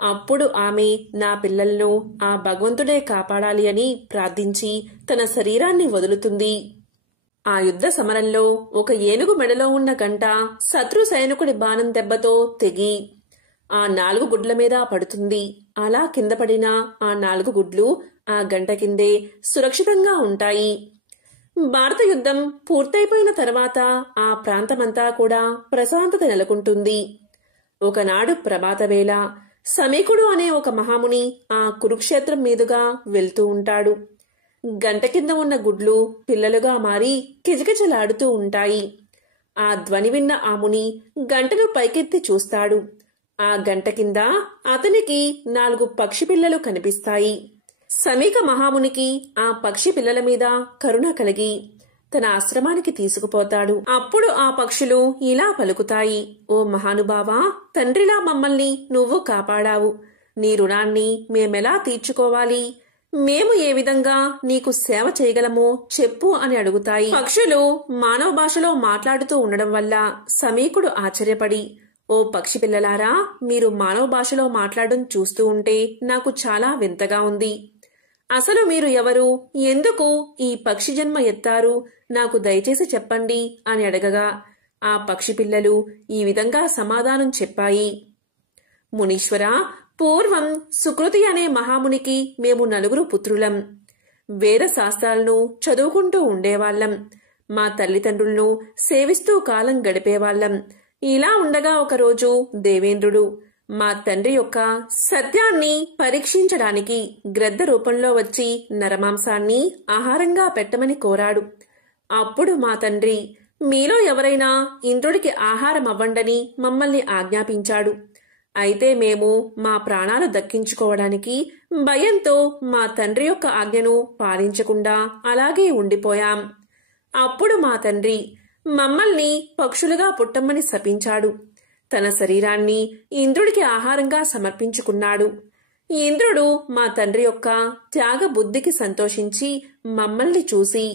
అప్పుడు ఆమె నా పిల్లలను ఆ భగవంతుడే కాపాడాలి అని ప్రార్థించి తన శరీరాన్ని వదులుతుంది. ఆ యుద్ధ సమరంలో ఒక ఏనుగు మెడలో ఉన్న గంట శత్రు సైనికుడి బాణం దెబ్బతో తెగి ఆ 4 గుడ్ల మీద పడుతుంది. అలా కింద పడిన ఆ 4 గుడ్లు ఆ గంట కిందే సురక్షితంగా ఉంటాయి. భారత యుద్ధం పూర్తయిపోయిన తర్వాత ఆ ప్రాంతమంతా కూడా ప్రశాంతత నెలకొంటుంది. ఒకనాడు ప్రభాతవేళ సమీకుడు అనే ఒక మహాముని ఆ కురుక్షేత్రం మీదుగా వెళ్తూ ఉంటాడు. గంట కింద ఉన్న గుడ్లు పిల్లలుగా మారి కిజకిజలాడుతూ ఉంటాయి. ఆ ధ్వని విన్న ఆ ముని గంటను పైకెత్తి చూస్తాడు. ఆ గంట కింద అతనికి 4 పక్షి పిల్లలు కనిపిస్తాయి. సమీక మహామునికి ఆ పక్షి పిల్లల మీద కరుణ కలిగి తన ఆశ్రమానికి తీసుకుపోతాడు. అప్పుడు ఆ పక్షులు ఇలా పలుకుతాయి, ఓ మహానుభావా, తండ్రిలా మమ్మల్ని నువ్వు కాపాడావు. నీ రుణాన్ని మేమెలా తీర్చుకోవాలి? మేము ఏ విధంగా నీకు సేవ చేయగలమో చెప్పు అని అడుగుతాయి. పక్షులు మానవ భాషలో మాట్లాడుతూ ఉండడం వల్ల సమీకుడు ఆశ్చర్యపడి, ఓ పక్షి పిల్లలారా, మీరు మానవ భాషలో మాట్లాడడం చూస్తూ ఉంటే నాకు చాలా వింతగా ఉంది. అసలు మీరు ఎవరు? ఎందుకు ఈ పక్షి జన్మ ఎత్తారు? నాకు దయచేసి చెప్పండి అని అడగగా ఆ పక్షి పిల్లలు ఈ విధంగా సమాధానం చెప్పాయి. మునీశ్వర, పూర్వం సుకృతి అనే మహామునికి మేము 4 పుత్రులం. వేద శాస్త్రాలను చదువుకుంటూ ఉండేవాళ్లం. మా తల్లిదండ్రులను సేవిస్తూ కాలం గడిపేవాళ్లం. ఇలా ఉండగా ఒకరోజు దేవేంద్రుడు మా తండ్రి యొక్క సత్యాన్ని పరీక్షించడానికి గ్రద్ద రూపంలో వచ్చి నరమాంసాన్ని ఆహారంగా పెట్టమని కోరాడు. అప్పుడు మా తండ్రి, మీలో ఎవరైనా ఇంద్రుడికి ఆహారం అవ్వండని మమ్మల్ని ఆజ్ఞాపించాడు. అయితే మేము మా ప్రాణాలు దక్కించుకోవడానికి భయంతో మా తండ్రి యొక్క ఆజ్ఞను పాలించకుండా అలాగే ఉండిపోయాం. అప్పుడు మా తండ్రి మమ్మల్ని పక్షులుగా పుట్టమ్మని శపించాడు. తన శరీరాన్ని ఇంద్రుడికి ఆహారంగా సమర్పించుకున్నాడు. ఇంద్రుడు మా తండ్రి యొక్క త్యాగ బుద్ధికి సంతోషించి మమ్మల్ని చూసి,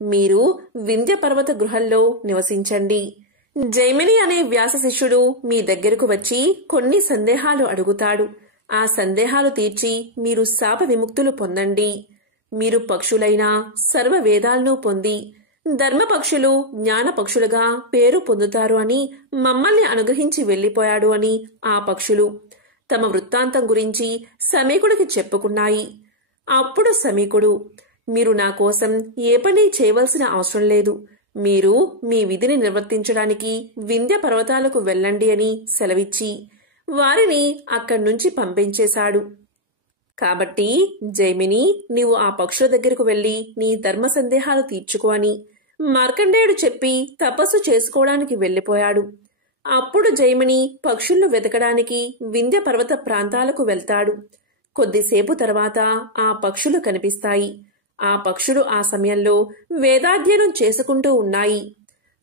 మీరు వింధ్య పర్వత గృహంలో నివసించండి. జైమిని అనే వ్యాస శిష్యుడు మీ దగ్గరకు వచ్చి కొన్ని సందేహాలు అడుగుతాడు. ఆ సందేహాలు తీర్చి మీరు శాప విముక్తులు పొందండి. మీరు పక్షులైన సర్వ వేదాలను పొంది ధర్మపక్షులు జ్ఞాన పక్షులుగా పేరు పొందుతారు అని మమ్మల్ని అనుగ్రహించి వెళ్లిపోయాడు అని ఆ పక్షులు తమ వృత్తాంతం గురించి సమీకుడికి చెప్పుకున్నాయి. అప్పుడు సమీకుడు, మీరు నా కోసం ఏ పని చేయవలసిన అవసరం లేదు. మీరు మీ విధిని నిర్వర్తించడానికి వింధ్య పర్వతాలకు వెళ్ళండి అని సెలవిచ్చి వారిని అక్కడి నుంచి పంపించేశాడు. కాబట్టి జైమిని, నీవు ఆ పక్షుల దగ్గరకు వెళ్లి నీ ధర్మ సందేహాలు తీర్చుకో అని మార్కండేయుడు చెప్పి తపస్సు చేసుకోవడానికి వెళ్లిపోయాడు. అప్పుడు జైమిని పక్షులను వెతకడానికి వింధ్య పర్వత ప్రాంతాలకు వెళ్తాడు. కొద్దిసేపు తర్వాత ఆ పక్షులు కనిపిస్తాయి. ఆ పక్షులు ఆ సమయంలో వేదాధ్యయనం చేసుకుంటూ ఉన్నాయి.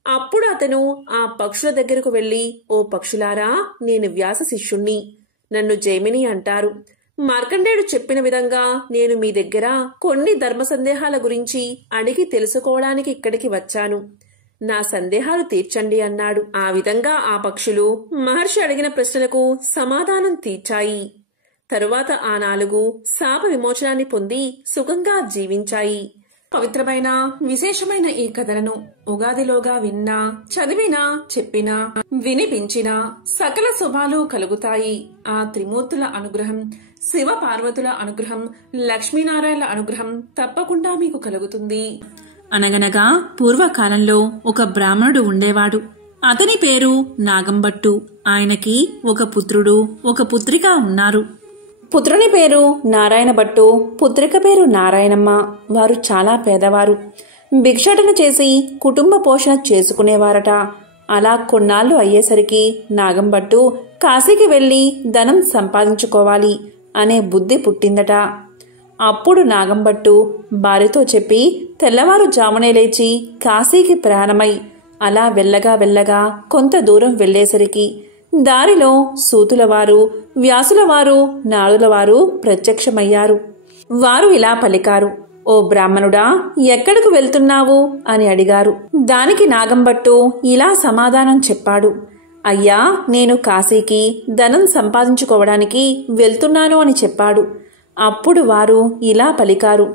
అప్పుడు అతను ఆ పక్షుల దగ్గరకు వెళ్లి, ఓ పక్షులారా, నేను వ్యాస శిష్యుణ్ణి. నన్ను జైమిని అంటారు. మార్కండేయుడు చెప్పిన విధంగా నేను మీ దగ్గర కొన్ని ధర్మ సందేహాల గురించి అడిగి తెలుసుకోవడానికి ఇక్కడికి వచ్చాను. నా సందేహాలు తీర్చండి అన్నాడు. ఆ విధంగా ఆ పక్షులు మహర్షి అడిగిన ప్రశ్నలకు సమాధానం తీర్చాయి. తరువాత ఆ 4 శాప విమోచనాన్ని పొంది సుఖంగా జీవించాయి. పవిత్రమైన విశేషమైన ఈ కథలను ఉగాదిలోగా విన్నా, చదివినా, చెప్పినా, వినిపించినా సకల శుభాలు కలుగుతాయి. ఆ త్రిమూర్తుల అనుగ్రహం, శివ పార్వతుల అనుగ్రహం, లక్ష్మీనారాయణల అనుగ్రహం తప్పకుండా మీకు కలుగుతుంది. అనగనగా పూర్వకాలంలో ఒక బ్రాహ్మణుడు ఉండేవాడు. అతని పేరు నాగంభట్టు. ఆయనకి ఒక పుత్రుడు, ఒక పుత్రిక ఉన్నారు. పుత్రుని పేరు నారాయణ భట్టు, పుత్రిక పేరు నారాయణమ్మ. వారు చాలా పేదవారు. భిక్షాటన చేసి కుటుంబ పోషణ చేసుకునేవారట. అలా కొన్నాళ్లు అయ్యేసరికి నాగంభట్టు కాశీకి వెళ్లి ధనం సంపాదించుకోవాలి అనే బుద్ధి పుట్టిందట. అప్పుడు నాగంభట్టు భార్యతో చెప్పి తెల్లవారుజామునే లేచి కాశీకి ప్రయాణమై అలా వెళ్ళగా కొంత దూరం వెళ్లేసరికి దారిలో సూతులవారు, వ్యాసులవారు, నారులవారు ప్రత్యక్షమయ్యారు. వారు ఇలా పలికారు, ఓ బ్రాహ్మణుడా, ఎక్కడకు వెళ్తున్నావు అని అడిగారు. దానికి నాగంభట్టు ఇలా సమాధానం చెప్పాడు, అయ్యా, నేను కాశీకి ధనం సంపాదించుకోవడానికి వెళ్తున్నాను అని చెప్పాడు. అప్పుడు వారు ఇలా పలికారు,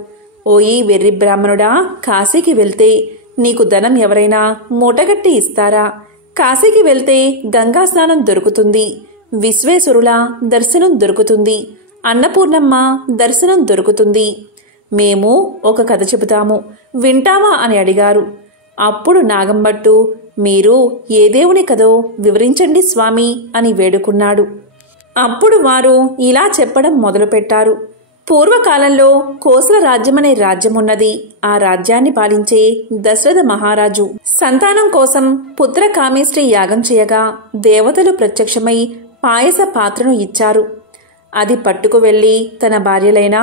ఓయి వెర్రి బ్రాహ్మణుడా, కాశీకి వెళ్తే నీకు ధనం ఎవరైనా మూటగట్టి ఇస్తారా? కాశీకి వెళ్తే గంగా స్నానం దొరుకుతుంది, విశ్వేశ్వరుల దర్శనం దొరుకుతుంది, అన్నపూర్ణమ్మ దర్శనం దొరుకుతుంది. మేము ఒక కథ చెబుతాము, వింటావా అని అడిగారు. అప్పుడు నాగంభట్టు, మీరు ఏ దేవుని కథో వివరించండి స్వామి అని వేడుకున్నాడు. అప్పుడు వారు ఇలా చెప్పడం మొదలుపెట్టారు. పూర్వకాలంలో కోసల రాజ్యమనే రాజ్యమున్నది. ఆ రాజ్యాన్ని పాలించే దశరథ మహారాజు సంతానం కోసం పుత్ర కామేష్టి యాగం చేయగా దేవతలు ప్రత్యక్షమై పాయస పాత్రను ఇచ్చారు. అది పట్టుకు వెళ్లి తన భార్యలైన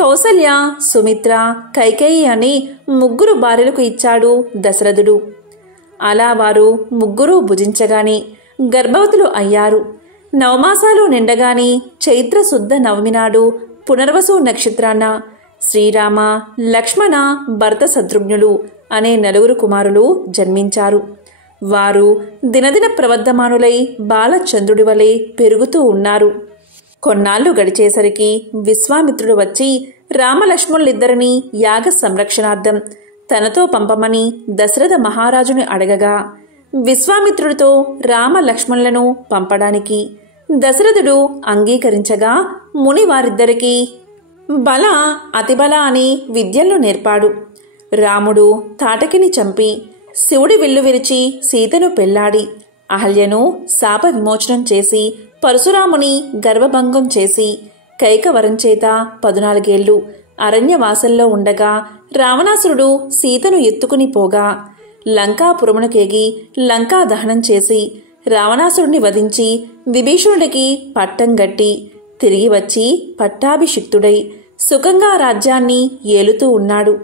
కౌసల్య, సుమిత్ర, కైకేయి అని 3 భార్యలకు ఇచ్చాడు దశరథుడు. అలా వారు 3 భుజించగాని గర్భవతులు అయ్యారు. 9 మాసాలు నిండగాని చైత్ర శుద్ధ నవమి నాడు పునర్వసు నక్షత్రాన శ్రీరామ, లక్ష్మణ, భరత శత్రుఘ్నులు అనే 4 కుమారులు జన్మించారు. వారు దినదిన ప్రవర్ధమానులై బాలచంద్రుడి వలె పెరుగుతూ ఉన్నారు. కొన్నాళ్లు గడిచేసరికి విశ్వామిత్రుడు వచ్చి రామలక్ష్మణులిద్దరినీ యాగ సంరక్షణార్థం తనతో పంపమని దశరథ మహారాజుని అడగగా విశ్వామిత్రుడితో రామలక్ష్మణులను పంపడానికి దశరథుడు అంగీకరించగా ముని వారిద్దరికీ బల, అతిబల అని విద్యలను నేర్పాడు. రాముడు తాటకిని చంపి శివుడి విల్లు విరిచి సీతను పెళ్లాడి అహల్యను శాప విమోచనం చేసి పరశురాముని గర్భభంగం చేసి కైకవరం చేత 14 ఏళ్లు అరణ్యవాసంలో ఉండగా రావణాసురుడు సీతను ఎత్తుకుని పోగా లంకాపురమునకేగి లంకా దహనం చేసి రావణాసురుడిని వధించి విభీషణుడికి పట్టం గట్టి తిరిగి వచ్చి పట్టాభిషిక్తుడై సుఖంగా రాజ్యాన్ని ఏలుతూ ఉన్నాడు.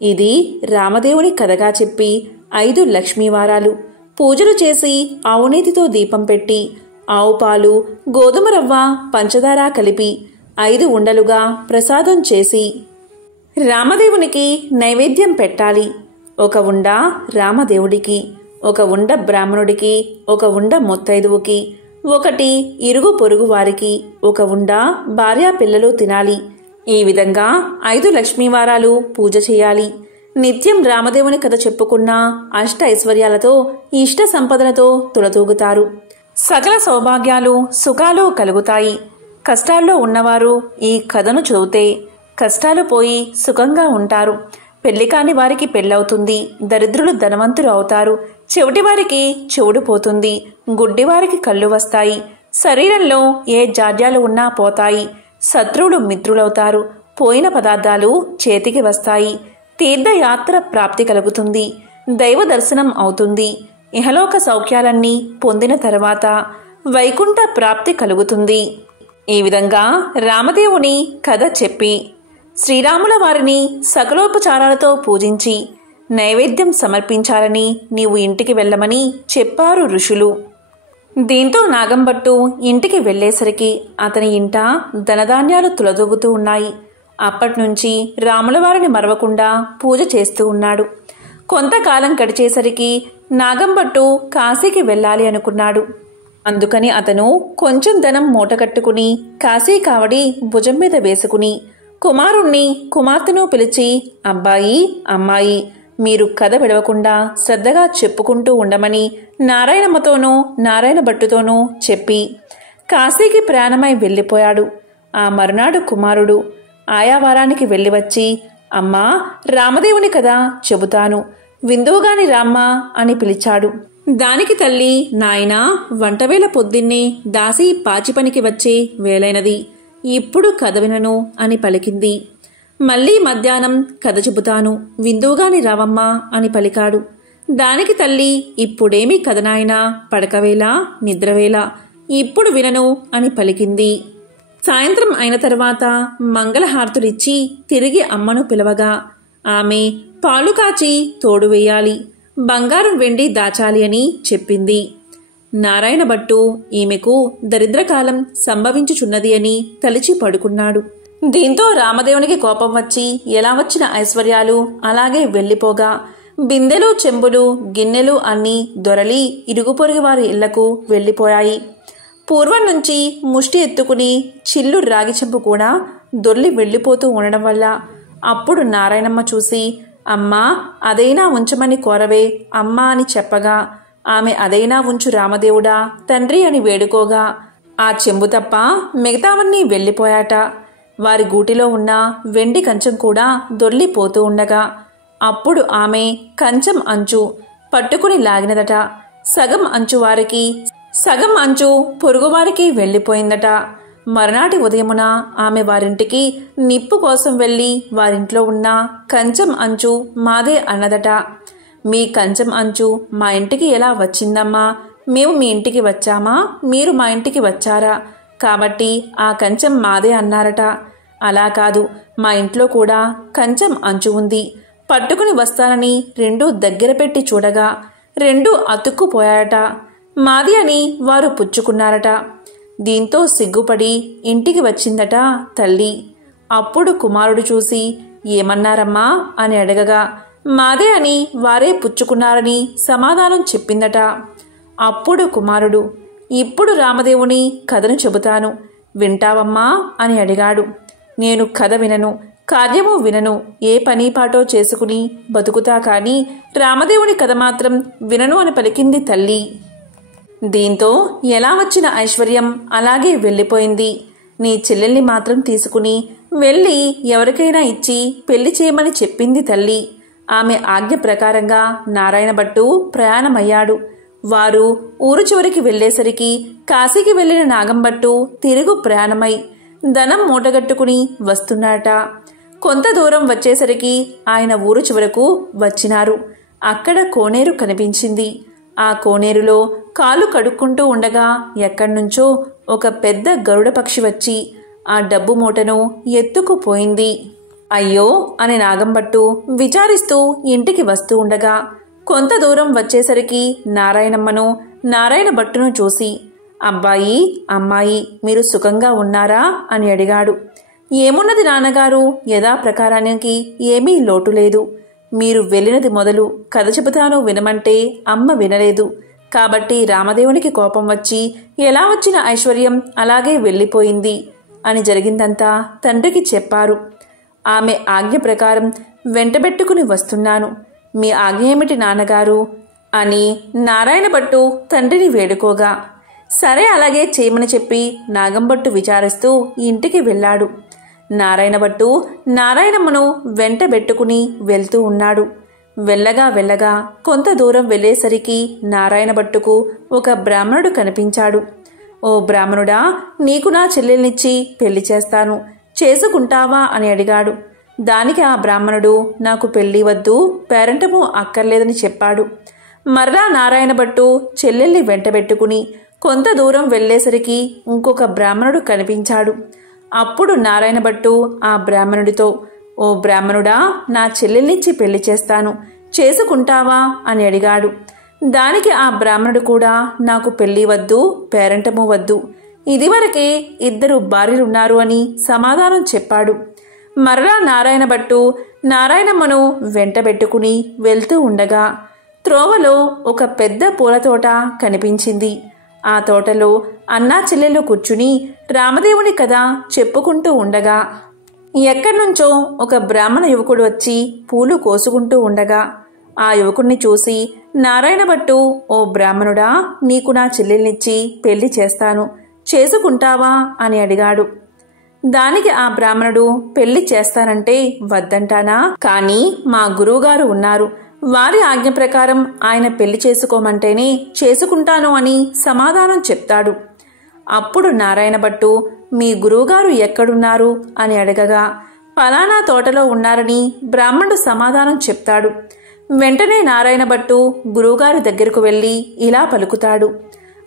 ఇది రామదేవుని కథగా చెప్పి 5 లక్ష్మీవారాలు పూజలు చేసి ఆవునేతితో దీపం పెట్టి ఆవు పాలు, గోధుమ రవ్వ, పంచదార కలిపి 5 ఉండలుగా ప్రసాదం చేసి రామదేవునికి నైవేద్యం పెట్టాలి. 1 ఉండ రామదేవుడికి, 1 ఉండ బ్రాహ్మణుడికి, 1 ఉండ ముత్తైదువుకి, 1 ఇరుగు పొరుగు వారికి, 1 ఉండ భార్యా పిల్లలు తినాలి. ఈ విధంగా 5 లక్ష్మీవారాలు పూజ చేయాలి. నిత్యం రామదేవుని కథ చెప్పుకున్న అష్ట ఐశ్వర్యాలతో, ఇష్ట సంపదలతో తులతూగుతారు. సకల సౌభాగ్యాలు, సుఖాలు కలుగుతాయి. కష్టాల్లో ఉన్నవారు ఈ కథను చదివితే కష్టాలు పోయి సుఖంగా ఉంటారు. పెళ్లి కాని వారికి పెళ్ళవుతుంది. దరిద్రులు ధనవంతులు అవుతారు. చెవిటివారికి చెవుడు పోతుంది. గుడ్డివారికి కళ్ళు వస్తాయి. శరీరంలో ఏ జాడ్యాలు ఉన్నా పోతాయి. శత్రువులు మిత్రులవుతారు. పోయిన పదార్థాలు చేతికి వస్తాయి. తీర్థయాత్ర ప్రాప్తి కలుగుతుంది. దైవ దర్శనం అవుతుంది. ఇహలోక సౌఖ్యాలన్నీ పొందిన తర్వాత వైకుంఠ ప్రాప్తి కలుగుతుంది. ఈ విధంగా రామదేవుని కథ చెప్పి శ్రీరాముల వారిని సకలోపచారాలతో పూజించి నైవేద్యం సమర్పించాలని నీవు ఇంటికి వెళ్ళమని చెప్పారు ఋషులు. దీంతో నాగంభట్టు ఇంటికి వెళ్లేసరికి అతని ఇంట ధనధాన్యాలు తులదూగుతూ ఉన్నాయి. అప్పట్నుంచి రాములవారిని మరవకుండా పూజ చేస్తూ ఉన్నాడు. కొంతకాలం గడిచేసరికి నాగంభట్టు కాశీకి వెళ్ళాలి అనుకున్నాడు. అందుకని అతను కొంచెం ధనం మూటకట్టుకుని కాశీ కావడి భుజం మీద వేసుకుని కుమారుణ్ణి, కుమార్తెను పిలిచి, అబ్బాయి, అమ్మాయి, మీరు కథ విడవకుండా శ్రద్ధగా చెప్పుకుంటూ ఉండమని నారాయణమ్మతోనూ నారాయణ భట్టుతోనూ చెప్పి కాశీకి ప్రయాణమై వెళ్ళిపోయాడు. ఆ మరునాడు కుమారుడు ఆయా వారానికి వెళ్ళి వచ్చి, అమ్మా, రామదేవుని కథ చెబుతాను, విందువుగాని రామ్మా అని పిలిచాడు. దానికి తల్లి, నాయనా, వంటవేళ పొద్దున్నే దాసి పాచి పనికి వచ్చే వేలైనది, ఇప్పుడు కథ వినను అని పలికింది. మళ్లీ మధ్యాహ్నం కథ చెబుతాను, విందువుగాని రావమ్మా అని పలికాడు. దానికి తల్లి, ఇప్పుడేమి కథ నాయనా, పడకవేళ, నిద్రవేళ, ఇప్పుడు వినను అని పలికింది. సాయంత్రం అయిన తర్వాత మంగళహారతులిచ్చి తిరిగి అమ్మను పిలవగా ఆమె పాలు కాచి తోడు వేయాలి, బంగారం వెండి దాచాలి అని చెప్పింది. నారాయణ భట్టు ఈమెకు దరిద్రకాలం సంభవించుచున్నది అని తలిచి పడుకున్నాడు. దీంతో రామదేవునికి కోపం వచ్చి ఎలా వచ్చిన ఐశ్వర్యాలు అలాగే వెళ్లిపోగా బిందెలు చెంబులు గిన్నెలు అన్నీ దొరలి ఇరుగు పొరుగు వారి ఇళ్లకు వెళ్ళిపోయాయి. పూర్వం నుంచి ముష్టి ఎత్తుకుని చిల్లు రాగి చెంపు కూడా దొర్లి వెళ్ళిపోతూ ఉండడం వల్ల అప్పుడు నారాయణమ్మ చూసి, అమ్మా అదైనా ఉంచమని కోరవే అమ్మా అని చెప్పగా ఆమె అదైనా ఉంచు రామదేవుడా తండ్రి అని వేడుకోగా ఆ చెంబు తప్ప మిగతావన్నీ వెళ్ళిపోయాట. వారి గూటిలో ఉన్న వెండి కంచం కూడా దొర్లిపోతూ ఉండగా అప్పుడు ఆమె కంచం అంచు పట్టుకుని లాగినదట. సగం అంచు వారికి, సగం అంచు పొరుగువారికి వెళ్ళిపోయిందట. మరునాటి ఉదయమున ఆమె వారింటికి నిప్పు కోసం వెళ్ళి వారింట్లో ఉన్న కంచం అంచు మాదే అన్నదట. మీ కంచం అంచు మా ఇంటికి ఎలా వచ్చిందమ్మా? మేము మీ ఇంటికి వచ్చామా, మీరు మా ఇంటికి వచ్చారా? కాబట్టి ఆ కంచం మాదే అన్నారట. అలా కాదు, మా ఇంట్లో కూడా కంచం అంచు ఉంది, పట్టుకుని వస్తానని రెండూ దగ్గర పెట్టి చూడగా రెండూ అతుక్కుపోయాయట. మాది అని వారు పుచ్చుకున్నారట. దీంతో సిగ్గుపడి ఇంటికి వచ్చిందట తల్లి. అప్పుడు కుమారుడు చూసి, ఏమన్నారమ్మా అని అడగగా మాదే అని వారే పుచ్చుకున్నారని సమాధానం చెప్పిందట. అప్పుడు కుమారుడు, ఇప్పుడు రామదేవుని కథను చెబుతాను, వింటావమ్మా అని అడిగాడు. నేను కథ వినను, కార్యము వినను, ఏ పని పాటో చేసుకుని బతుకుతా కాని రామదేవుని కథ మాత్రం వినను అని పలికింది తల్లి. దీంతో ఎలా వచ్చిన ఐశ్వర్యం అలాగే వెళ్ళిపోయింది. నీ చెల్లెల్ని మాత్రం తీసుకుని వెళ్ళి ఎవరికైనా ఇచ్చి పెళ్లి చేయమని చెప్పింది తల్లి. ఆమె ఆజ్ఞ ప్రకారంగా నారాయణ భట్టు ప్రయాణమయ్యాడు. వారు ఊరు చివరికి వెళ్లేసరికి కాశీకి వెళ్లిన నాగంభట్టు తిరుగు ప్రయాణమై ధనం మూటగట్టుకుని వస్తున్నాట. కొంత దూరం వచ్చేసరికి ఆయన ఊరు చివరకు వచ్చినారు. అక్కడ కోనేరు కనిపించింది. ఆ కోనేరులో కాలు కడుక్కుంటూ ఉండగా ఎక్కడ్నుంచో ఒక పెద్ద గరుడ పక్షి వచ్చి ఆ డబ్బు మూటను ఎత్తుకుపోయింది. అయ్యో అని నాగంభట్టు విచారిస్తూ ఇంటికి వస్తూ ఉండగా కొంత దూరం వచ్చేసరికి నారాయణమ్మను, నారాయణ భట్టును చూసి, అబ్బాయి అమ్మాయి మీరు సుఖంగా ఉన్నారా అని అడిగాడు. ఏమున్నది నాన్నగారు, యథాప్రకారానికి ఏమీ లోటు లేదు. మీరు వెళ్ళినది మొదలు కథ చెబుతాను వినమంటే అమ్మ వినలేదు. కాబట్టి రామదేవునికి కోపం వచ్చి ఎలా వచ్చిన ఐశ్వర్యం అలాగే వెళ్ళిపోయింది అని జరిగిందంతా తండ్రికి చెప్పారు. ఆమె ఆజ్ఞ ప్రకారం వెంటబెట్టుకుని వస్తున్నాను. మీ ఆజ్ఞ ఏమిటి నాన్నగారు అని నారాయణ భట్టు తండ్రిని వేడుకోగా, సరే అలాగే చేయమని చెప్పి నాగంభట్టు విచారిస్తూ ఇంటికి వెళ్ళాడు. నారాయణ భట్టు నారాయణమ్మను వెంటబెట్టుకుని వెళ్తూ ఉన్నాడు. వెళ్ళగా వెళ్ళగా కొంత దూరం వెళ్ళేసరికి నారాయణ భట్టుకు ఒక బ్రాహ్మణుడు కనిపించాడు. ఓ బ్రాహ్మణుడా, నీకు నా చెల్లెల్నిచ్చి పెళ్లి చేస్తాను, చేసుకుంటావా అని అడిగాడు. దానికి ఆ బ్రాహ్మణుడు, నాకు పెళ్లి వద్దు, పేరంటము అక్కర్లేదని చెప్పాడు. మర్రా నారాయణ భట్టు చెల్లెల్ని వెంటబెట్టుకుని కొంత దూరం వెళ్ళేసరికి ఇంకొక బ్రాహ్మణుడు కనిపించాడు. అప్పుడు నారాయణ భట్టు ఆ బ్రాహ్మణుడితో, ఓ బ్రాహ్మణుడా, నా చెల్లెల్నిచ్చి పెళ్లి చేస్తాను, చేసుకుంటావా అని అడిగాడు. దానికి ఆ బ్రాహ్మణుడు కూడా, నాకు పెళ్లి వద్దు, పేరంటము వద్దు, ఇదివరకే 2 భార్యలున్నారు అని సమాధానం చెప్పాడు. మరలా నారాయణ భట్టు నారాయణమ్మను వెంటబెట్టుకుని వెళ్తూ ఉండగా త్రోవలో ఒక పెద్ద పూలతోట కనిపించింది. ఆ తోటలో అన్నా చెల్లెలు కూర్చుని రామదేవుని కథ చెప్పుకుంటూ ఉండగా ఎక్కడ్నుంచో ఒక బ్రాహ్మణ యువకుడు వచ్చి పూలు కోసుకుంటూ ఉండగా ఆ యువకుణ్ణి చూసి నారాయణ భట్టు, ఓ బ్రాహ్మణుడా, నీకు నా చెల్లెల్నిచ్చి పెళ్లి చేస్తాను, చేసుకుంటావా అని అడిగాడు. దానికి ఆ బ్రాహ్మణుడు, పెళ్లి చేస్తానంటే వద్దంటానా, కానీ మా గురువుగారు ఉన్నారు, వారి ఆజ్ఞ ప్రకారం ఆయన పెళ్లి చేసుకోమంటేనే చేసుకుంటాను అని సమాధానం చెప్తాడు. అప్పుడు నారాయణ భట్టు, మీ గురువుగారు ఎక్కడున్నారు అని అడగగా పలానా తోటలో ఉన్నారని బ్రాహ్మణుడు సమాధానం చెప్తాడు. వెంటనే నారాయణ భట్టు గురువుగారి దగ్గరకు వెళ్ళి ఇలా పలుకుతాడు,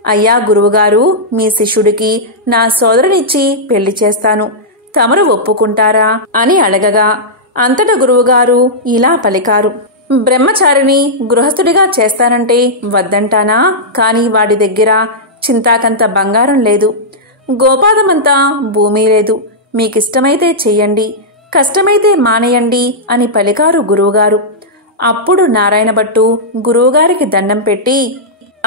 అయ్యా గురువుగారు, మీ శిష్యుడికి నా సోదరునిచ్చి పెళ్లి చేస్తాను, తమరు ఒప్పుకుంటారా అని అడగగా అంతట గురువుగారు ఇలా పలికారు, బ్రహ్మచారిని గృహస్థుడిగా చేస్తానంటే వద్దంటానా, కానీ వాడి దగ్గర చింతాకంత బంగారం లేదు, గోపాదమంతా భూమి లేదు, మీకిష్టమైతే చెయ్యండి, కష్టమైతే మానేయండి అని పలికారు గురువుగారు. అప్పుడు నారాయణ భట్టు గురువుగారికి దండం పెట్టి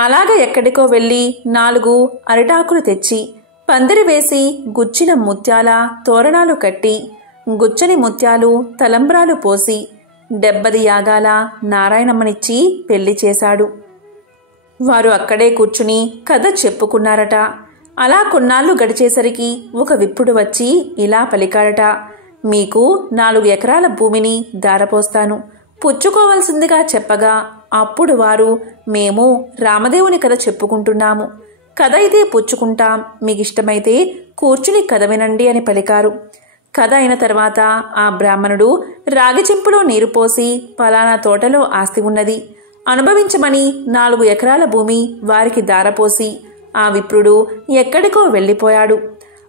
అలాగ ఎక్కడికో వెళ్ళి 4 అరిటాకులు తెచ్చి పందిరి వేసి గుచ్చిన ముత్యాల తోరణాలు కట్టి గుచ్చని ముత్యాలు తలంబ్రాలు పోసి 70 యాగాల నారాయణమ్మనిచ్చి పెళ్లి చేశాడు. వారు అక్కడే కూర్చుని కథ చెప్పుకున్నారట. అలా కొన్నాళ్ళు గడిచేసరికి ఒక విప్రుడు వచ్చి ఇలా పలికాడట, మీకు 4 ఎకరాల భూమిని దారపోస్తాను, పుచ్చుకోవలసిందిగా చెప్పగా అప్పుడు వారు, మేము రామదేవుని కథ చెప్పుకుంటున్నాము, కథ అయితే పుచ్చుకుంటాం, మీకిష్టమైతే కూర్చుని కథ వినండి అని పలికారు. కథ అయిన తర్వాత ఆ బ్రాహ్మణుడు రాగి చెంపులో నీరు పోసి పలానా తోటలో ఆస్తి ఉన్నది, అనుభవించమని 4 ఎకరాల భూమి వారికి దారపోసి ఆ విప్రుడు ఎక్కడికో వెళ్ళిపోయాడు.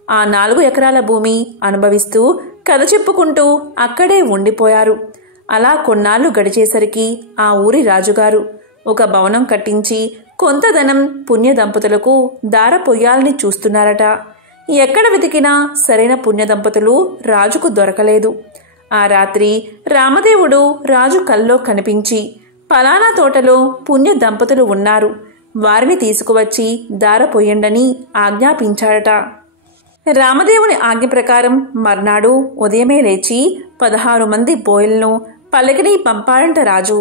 ఆ 4 ఎకరాల భూమి అనుభవిస్తూ కథ చెప్పుకుంటూ అక్కడే ఉండిపోయారు. అలా కొన్నాళ్ళు గడిచేసరికి ఆ ఊరి రాజుగారు ఒక భవనం కట్టించి కొంత ధనం పుణ్య దంపతులకు దార పొయ్యాలని చూస్తున్నారట. ఎక్కడ వెతికినా సరైన పుణ్య దంపతులు రాజుకు దొరకలేదు. ఆ రాత్రి రామదేవుడు రాజు కల్లో కనిపించి, పలానా తోటలో పుణ్య దంపతులు ఉన్నారు, వారిని తీసుకువచ్చి దార పొయ్యండని ఆజ్ఞాపించాడట. రామదేవుని ఆజ్ఞ ప్రకారం మర్నాడు ఉదయమే లేచి 16 మంది బోయలను పల్లకిని పంపాడంట రాజు.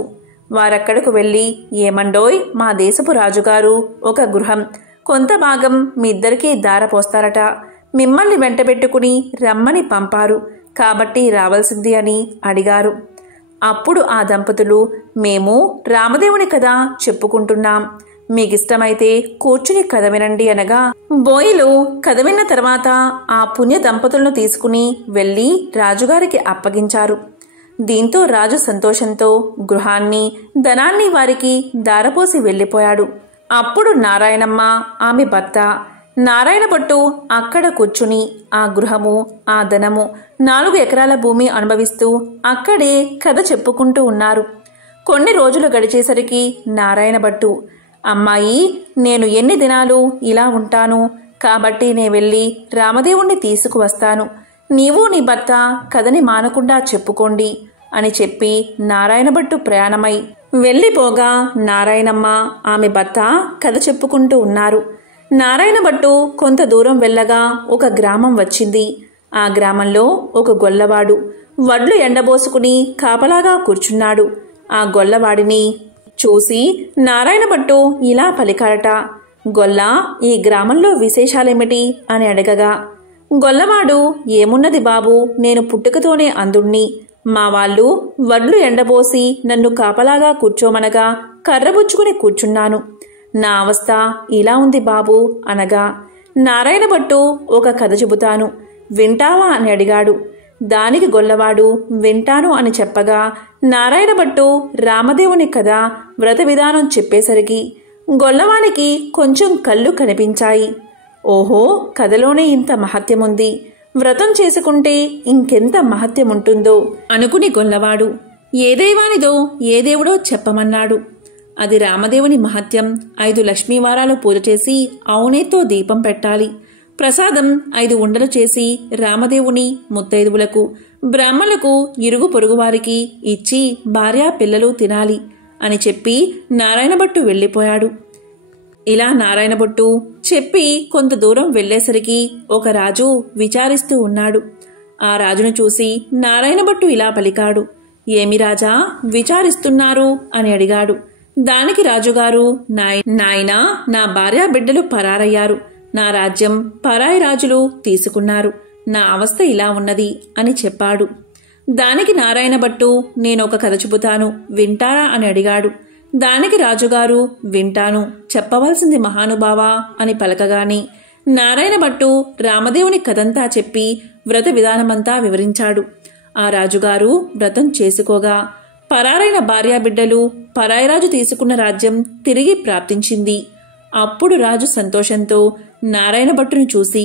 వారక్కడకు వెళ్ళి, ఏమండోయ్, మా దేశపు రాజుగారు ఒక గృహం కొంత భాగం మీ ఇద్దరికీ దారపోస్తారట, మిమ్మల్ని వెంటబెట్టుకుని రమ్మని పంపారు, కాబట్టి రావాల్సింది అని అడిగారు. అప్పుడు ఆ దంపతులు, మేము రామదేవుని కథ చెప్పుకుంటున్నాం, మీకిష్టమైతే కూర్చుని కథ వినండి అనగా బోయిలు కథ విన్న తర్వాత ఆ పుణ్య దంపతులను తీసుకుని వెళ్ళి రాజుగారికి అప్పగించారు. దీంతో రాజు సంతోషంతో గృహాన్ని ధనాన్ని వారికి దారపోసి వెళ్ళిపోయాడు. అప్పుడు నారాయణమ్మ ఆమె భర్త నారాయణ భట్టు అక్కడ కూర్చుని ఆ గృహము ఆ ధనము 4 ఎకరాల భూమి అనుభవిస్తూ అక్కడే కథ చెప్పుకుంటూ ఉన్నారు. కొన్ని రోజులు గడిచేసరికి నారాయణ భట్టు, అమ్మాయి, నేను ఎన్ని దినాలు ఇలా ఉంటాను, కాబట్టి నే వెళ్ళి రామదేవుణ్ణి తీసుకువస్తాను, నీవు నీ భర్త కథని మానకుండా చెప్పుకోండి అని చెప్పి నారాయణ భట్టు ప్రయాణమై వెళ్ళిపోగా నారాయణమ్మ ఆమె భర్త కథ చెప్పుకుంటూ ఉన్నారు. నారాయణ భట్టు కొంత దూరం వెళ్ళగా ఒక గ్రామం వచ్చింది. ఆ గ్రామంలో ఒక గొల్లవాడు వడ్లు ఎండబోసుకుని కాపలాగా కూర్చున్నాడు. ఆ గొల్లవాడిని చూసి నారాయణ భట్టు ఇలా పలికాడట, గొల్ల, ఈ గ్రామంలో విశేషాలేమిటి అని అడగగా గొల్లవాడు, ఏమున్నది బాబు, నేను పుట్టుకతోనే అందుణ్ణి, మా వాళ్ళు వడ్లు ఎండబోసి నన్ను కాపలాగా కూర్చోమనగా కర్రబుచ్చుకుని కూర్చున్నాను, నా అవస్థ ఇలా ఉంది బాబు అనగా నారాయణ భట్టు ఒక కథ చెబుతాను, వింటావా అని అడిగాడు. దానికి గొల్లవాడు వింటాను అని చెప్పగా నారాయణ భట్టు రామదేవుని కథ వ్రత విధానం చెప్పేసరికి గొల్లవానికి కొంచెం కళ్ళు కనిపించాయి. ఓహో, కథలోనే ఇంత మహత్యముంది, వ్రతం చేసుకుంటే ఇంకెంత మహత్యముంటుందో అనుకుని గొల్లవాడు ఏ దైవానిదో ఏ దేవుడో చెప్పమన్నాడు. అది రామదేవుని మహత్యం. 5 లక్ష్మీవారాలు పూజ చేసి అవునేతో దీపం పెట్టాలి, ప్రసాదం 5 ఉండలు చేసి రామదేవుని ముత్తైదువులకు బ్రాహ్మణులకు ఇరుగు పొరుగువారికి ఇచ్చి భార్యా పిల్లలు తినాలి అని చెప్పి నారాయణ భట్టు వెళ్ళిపోయాడు. ఇలా నారాయణ భట్టు చెప్పి కొంత దూరం వెళ్లేసరికి ఒక రాజు విచారిస్తూ ఉన్నాడు. ఆ రాజును చూసి నారాయణ భట్టు ఇలా పలికాడు, ఏమి రాజా విచారిస్తున్నారు అని అడిగాడు. దానికి రాజుగారు, నాయనా, నా భార్యా బిడ్డలు పరారయ్యారు, నా రాజ్యం పరాయి రాజులు తీసుకున్నారు, నా అవస్థ ఇలా ఉన్నది అని చెప్పాడు. దానికి నారాయణ భట్టు, నేనొక కథ చెబుతాను, వింటారా అని అడిగాడు. దానికి రాజుగారు, వింటాను, చెప్పవలసింది మహానుభావా అని పలకగాని నారాయణ భట్టు రామదేవుని కథంతా చెప్పి వ్రత విధానమంతా వివరించాడు. ఆ రాజుగారు వ్రతం చేసుకోగా పరారైన భార్యాబిడ్డలు పరాయిరాజు తీసుకున్న రాజ్యం తిరిగి ప్రాప్తించింది. అప్పుడు రాజు సంతోషంతో నారాయణ భట్టును చూసి,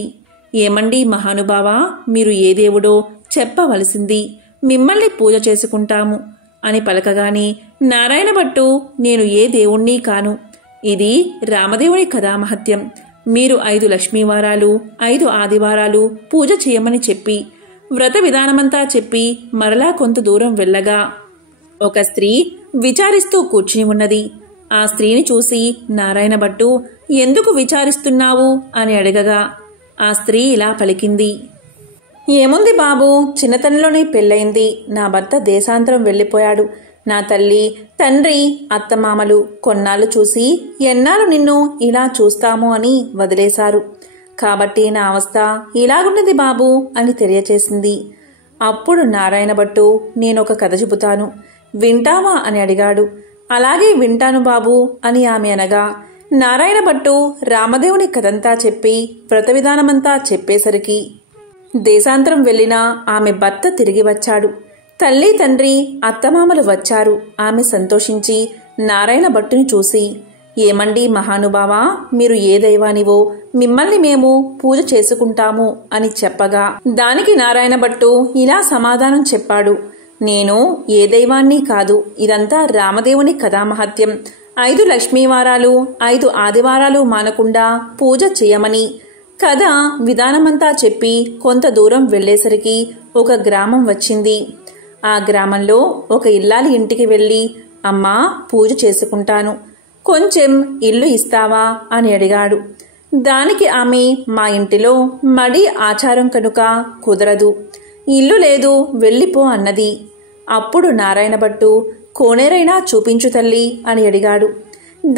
ఏమండి మహానుభావా, మీరు ఏ దేవుడో చెప్పవలసింది, మిమ్మల్ని పూజ చేసుకుంటాము అని పలకగాని నారాయణ భట్టు, నేను ఏ దేవుణ్ణి కాను, ఇది రామదేవుని కథామహత్యం, మీరు 5 లక్ష్మీవారాలు 5 ఆదివారాలు పూజ చేయమని చెప్పి వ్రత విధానమంతా చెప్పి మరలా కొంత దూరం వెళ్ళగా ఒక స్త్రీ విచారిస్తూ కూర్చుని ఉన్నది. ఆ స్త్రీని చూసి నారాయణ భట్టు ఎందుకు విచారిస్తున్నావు అని అడగగా ఆ స్త్రీ ఇలా పలికింది. ఏముంది బాబు, చిన్నతనంలోనే పెళ్ళయింది. నా భర్త దేశాంతరం వెళ్ళిపోయాడు. నా తల్లి తండ్రి అత్తమామలు కొన్నాళ్ళు చూసి ఎన్నాళ్ళు నిన్ను ఇలా చూస్తాము అని వదిలేశారు. కాబట్టి నా అవస్థ ఇలాగున్నది బాబు అని తెలియచేసింది. అప్పుడు నారాయణ భట్టు నేనొక కథ చెబుతాను, వింటావా అని అడిగాడు. అలాగే వింటాను బాబు అని ఆమె అనగా నారాయణ భట్టు రామదేవుని కథంతా చెప్పి వ్రత విధానమంతా చెప్పేసరికి దేశాంతరం వెళ్లిన ఆమె భర్త తిరిగి వచ్చాడు. తల్లి తండ్రి అత్తమామలు వచ్చారు. ఆమె సంతోషించి నారాయణ భట్టుని చూసి, ఏమండి మహానుభావా, మీరు ఏ దైవానివో మిమ్మల్ని మేము పూజ చేసుకుంటాము అని చెప్పగా దానికి నారాయణ భట్టు ఇలా సమాధానం చెప్పాడు. నేను ఏ దైవాన్ని కాదు, ఇదంతా రామదేవుని కథామహత్యం. 5 లక్ష్మీవారాలు 5 ఆదివారాలు మానకుండా పూజ చేయమని కథ విధానమంతా చెప్పి కొంత దూరం వెళ్లేసరికి ఒక గ్రామం వచ్చింది. ఆ గ్రామంలో ఒక ఇల్లాలి ఇంటికి వెళ్లి, అమ్మా పూజ చేసుకుంటాను, కొంచెం ఇల్లు ఇస్తావా అని అడిగాడు. దానికి ఆమె మా ఇంటిలో మడి ఆచారం కనుక కుదరదు, ఇల్లు లేదు, వెళ్ళిపో అన్నది. అప్పుడు నారాయణ భట్టు కోనేరైనా చూపించు తల్లి అని అడిగాడు.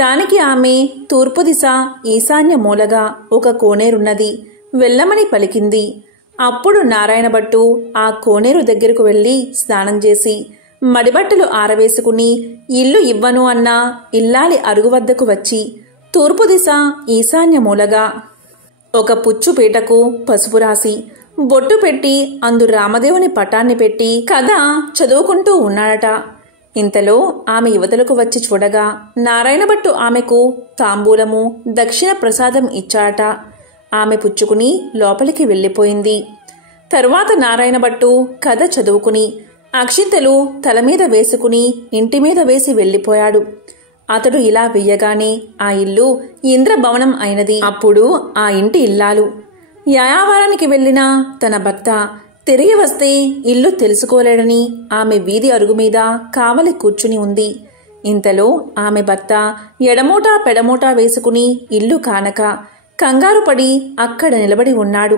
దానికి ఆమె తూర్పు దిశ ఈశాన్య మూలగా ఒక కోనేరున్నది, వెళ్ళమని పలికింది. అప్పుడు నారాయణ భట్టు ఆ కోనేరు దగ్గరకు వెళ్లి స్నానం చేసి మడిబట్టలు ఆరవేసుకుని ఇల్లు ఇవ్వను అన్న ఇల్లాలి అరుగు వద్దకు వచ్చి తూర్పు దిశ ఈశాన్య మూలగా ఒక పుచ్చు పీటకు పసుపు రాసి బొట్టు పెట్టి అందు రామదేవుని పటాన్ని పెట్టి కథ చదువుకుంటూ ఉన్నాడట. ఇంతలో ఆమె యువతలకు వచ్చి చూడగా నారాయణ భట్టు ఆమెకు తాంబూలము దక్షిణ ప్రసాదం ఇచ్చాట. ఆమె పుచ్చుకుని లోపలికి వెళ్లిపోయింది. తరువాత నారాయణ భట్టు కథ చదువుకుని అక్షింతలు తల మీద వేసుకుని ఇంటి మీద వేసి వెళ్లిపోయాడు. అతడు ఇలా వెయ్యగానే ఆ ఇల్లు ఇంద్రభవనం అయినది. అప్పుడు ఆ ఇంటి ఇల్లాలు యాయావారానికి వెళ్లిన తన భర్త తిరిగి వస్తే ఇల్లు తెలుసుకోలేడని ఆమె వీధి అరుగు మీద కావలి కూర్చుని ఉంది. ఇంతలో ఆమె భర్త ఎడమోటా పెడమోటా వేసుకుని ఇల్లు కానక కంగారు పడి అక్కడ నిలబడి ఉన్నాడు.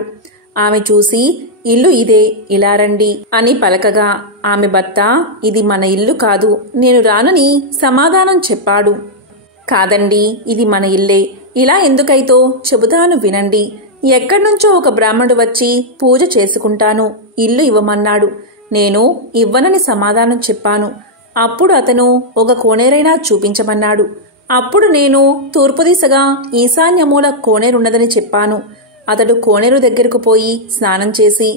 ఆమె చూసి, ఇల్లు ఇదే, ఇలా రండి అని పలకగా ఆమె భర్త ఇది మన ఇల్లు కాదు, నేను రానని సమాధానం చెప్పాడు. కాదండి, ఇది మన ఇల్లే, ఇలా ఎందుకైతో చెబుతాను వినండి. ఎక్కడ్నుంచో ఒక బ్రాహ్మణుడు వచ్చి పూజ చేసుకుంటాను, ఇల్లు ఇవ్వమన్నాడు. నేను ఇవ్వనని సమాధానం చెప్పాను. అప్పుడు అతను ఒక కోనేరైనా చూపించమన్నాడు. అప్పుడు నేను తూర్పు దిశగా ఈశాన్యమూల కోనేరున్నదని చెప్పాను. అతడు కోనేరు దగ్గరకు పోయి స్నానం చేసి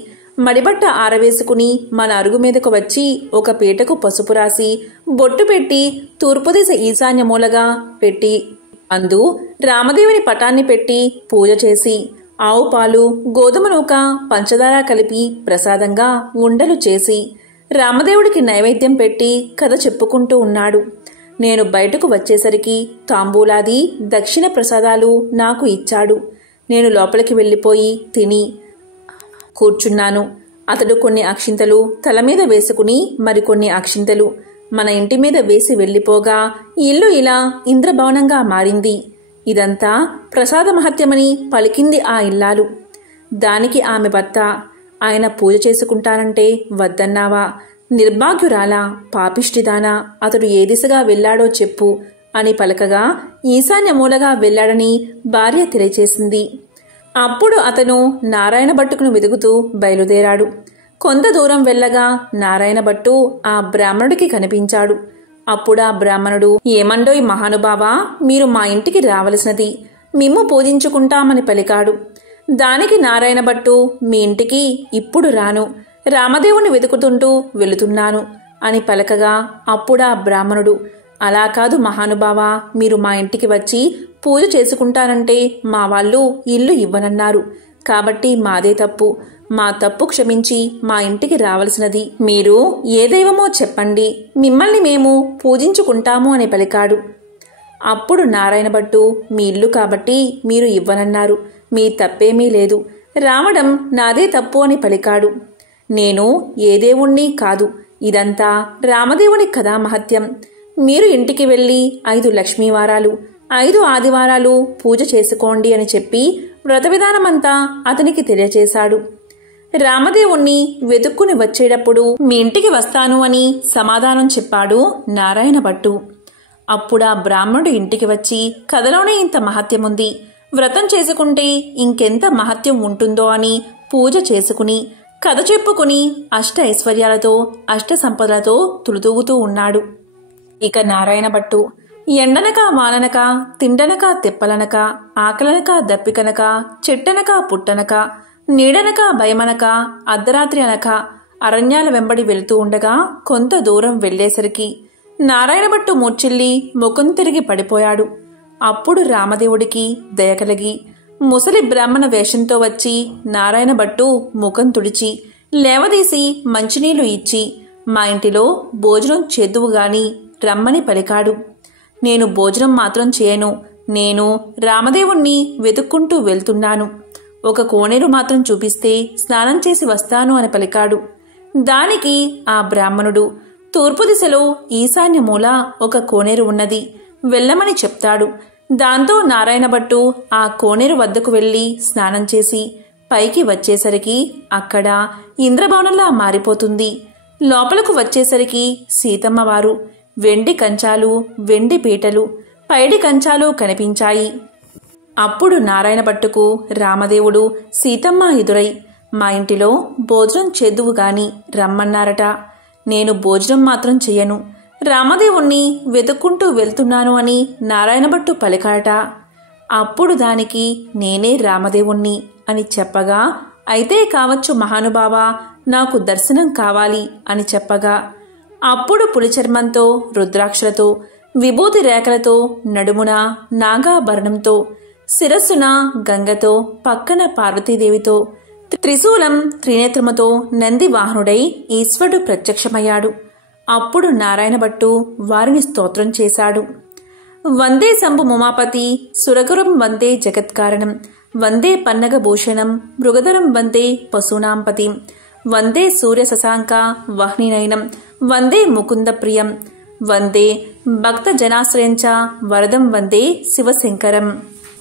మడిబట్ట ఆరవేసుకుని మన అరుగు మీదకు వచ్చి ఒక పీటకు పసుపు రాసి బొట్టు పెట్టి తూర్పు దిశ ఈశాన్యమూలగా పెట్టి అందు రామదేవుని పటాన్ని పెట్టి పూజ చేసి ఆవు పాలు గోధుమ నూక పంచదార కలిపి ప్రసాదంగా ఉండలు చేసి రామదేవుడికి నైవేద్యం పెట్టి కథ చెప్పుకుంటూ ఉన్నాడు. నేను బయటకు వచ్చేసరికి తాంబూలాది దక్షిణ ప్రసాదాలు నాకు ఇచ్చాడు. నేను లోపలికి వెళ్లిపోయి తిని కూర్చున్నాను. అతడు కొన్ని అక్షింతలు తల మీద వేసుకుని మరికొన్ని అక్షింతలు మన ఇంటి మీద వేసి వెళ్లిపోగా ఇల్లు ఇలా ఇంద్రభవనంగా మారింది. ఇదంతా ప్రసాద మహత్యమని పలికింది ఆ ఇల్లాలు. దానికి ఆమె భర్త, ఆయన పూజ చేసుకుంటానంటే వద్దన్నావా? నిర్భాగ్యురాలా, పాపిష్టిదానా, అతడు ఏ దిశగా వెళ్లాడో చెప్పు అని పలకగా ఈశాన్య మూలగా వెళ్లాడని భార్య తెలియచేసింది. అప్పుడు అతను నారాయణ భట్టుకును వెదుగుతూ బయలుదేరాడు. కొంత దూరం వెళ్ళగా నారాయణ భట్టు ఆ బ్రాహ్మణుడికి కనిపించాడు. అప్పుడా బ్రాహ్మణుడు, ఏమండోయ్ మహానుభావా, మీరు మా ఇంటికి రావలసినది, మిమ్ము పూజించుకుంటామని పలికాడు. దానికి నారాయణ భట్టు, మీ ఇంటికి ఇప్పుడు రాను, రామదేవుని వెతుకుతుంటూ వెళుతున్నాను అని పలకగా అప్పుడా బ్రాహ్మణుడు, అలా కాదు మహానుభావా, మీరు మా ఇంటికి వచ్చి పూజ చేసుకుంటానంటే మా వాళ్ళు ఇల్లు ఇవ్వనన్నారు, కాబట్టి మాదే తప్పు, మా తప్పు క్షమించి మా ఇంటికి రావలసినది, మీరు ఏ దైవమో చెప్పండి, మిమ్మల్ని మేము పూజించుకుంటాము అని పలికాడు. అప్పుడు నారాయణ భట్టు, మీ ఇల్లు కాబట్టి మీరు ఇవ్వనన్నారు, మీ తప్పేమీ లేదు, రావడం నాదే తప్పు అని పలికాడు. నేను ఏ దేవుణ్ణి కాదు, ఇదంతా రామదేవుని కథామహత్యం, మీరు ఇంటికి వెళ్ళి 5 లక్ష్మీవారాలు 5 ఆదివారాలు పూజ చేసుకోండి అని చెప్పి వ్రత విధానమంతా అతనికి తెలియచేశాడు. రామదేవుణ్ణి వెతుక్కుని వచ్చేటప్పుడు మీ ఇంటికి వస్తాను అని సమాధానం చెప్పాడు నారాయణ భట్టు. అప్పుడా బ్రాహ్మణుడు ఇంటికి వచ్చి కథలోనే ఇంత మహత్యముంది, వ్రతం చేసుకుంటే ఇంకెంత మహత్యం ఉంటుందో అని పూజ చేసుకుని కథ చెప్పుకుని అష్ట ఐశ్వర్యాలతో అష్ట సంపదలతో తులుతూగుతూ ఉన్నాడు. ఇక నారాయణ భట్టు ఎండనక వాననక తిండనక తెప్పలనక ఆకలనక దప్పికనక చెట్టనక పుట్టనక నీడనక భయమనక అర్ధరాత్రి అనక అరణ్యాల వెంబడి వెళుతూ ఉండగా కొంత దూరం వెళ్లేసరికి నారాయణ భట్టు మూర్ఛిల్లి ముఖం తిరిగి పడిపోయాడు. అప్పుడు రామదేవుడికి దయ కలిగి ముసలి బ్రాహ్మణ వేషంతో వచ్చి నారాయణ భట్టు ముఖం తుడిచి లేవదీసి మంచినీళ్లు ఇచ్చి మా ఇంటిలో భోజనం చేద్దువుగాని రమ్మని పలికాడు. నేను భోజనం మాత్రం చేయను, నేను రామదేవుణ్ణి వెతుక్కుంటూ వెళ్తున్నాను, ఒక కోనేరు మాత్రం చూపిస్తే స్నానం చేసి వస్తాను అని పలికాడు. దానికి ఆ బ్రాహ్మణుడు తూర్పు దిశలో ఈశాన్య మూల ఒక కోనేరు ఉన్నది, వెళ్ళమని చెప్తాడు. దాంతో నారాయణ భట్టు ఆ కోనేరు వద్దకు వెళ్లి స్నానం చేసి పైకి వచ్చేసరికి అక్కడ ఇంద్రభవనంలా మారిపోతుంది. లోపలకు వచ్చేసరికి సీతమ్మవారు వెండి కంచాలు వెండి పీటలు పైడి కంచాలు కనిపించాయి. అప్పుడు నారాయణ భట్టుకు రామదేవుడు సీతమ్మ ఎదురై మా ఇంటిలో భోజనం చేద్దువు గాని రమ్మన్నారట. నేను భోజనం మాత్రం చెయ్యను, రామదేవుణ్ణి వెతుక్కుంటూ వెళ్తున్నాను అని నారాయణ భట్టు పలికాట. అప్పుడు దానికి నేనే రామదేవుణ్ణి అని చెప్పగా అయితే కావచ్చు మహానుభావా, నాకు దర్శనం కావాలి అని చెప్పగా అప్పుడు పులిచర్మంతో రుద్రాక్షలతో విభూతి రేఖలతో నడుమున నాగాభరణంతో శిరస్సున గంగతో పక్కన పార్వతీదేవితో త్రిశూలం త్రినేత్రముతో నంది వాహనుడై ఈశ్వరుడు ప్రత్యక్షమయ్యాడు. అప్పుడు నారాయణ భట్టు వారిని స్తోత్రం చేశాడు. వందే శంభు ఉమాపతి సురగురం వందే జగత్కారణం వందే పన్నగభూషణం మృగధరం వందే పశూనాంపతిం వందే సూర్య శశాంక వహ్నినయనం వందే ముకుంద ప్రియం వందే భక్త జనాశ్రయంచ వరదం వందే శివశంకరం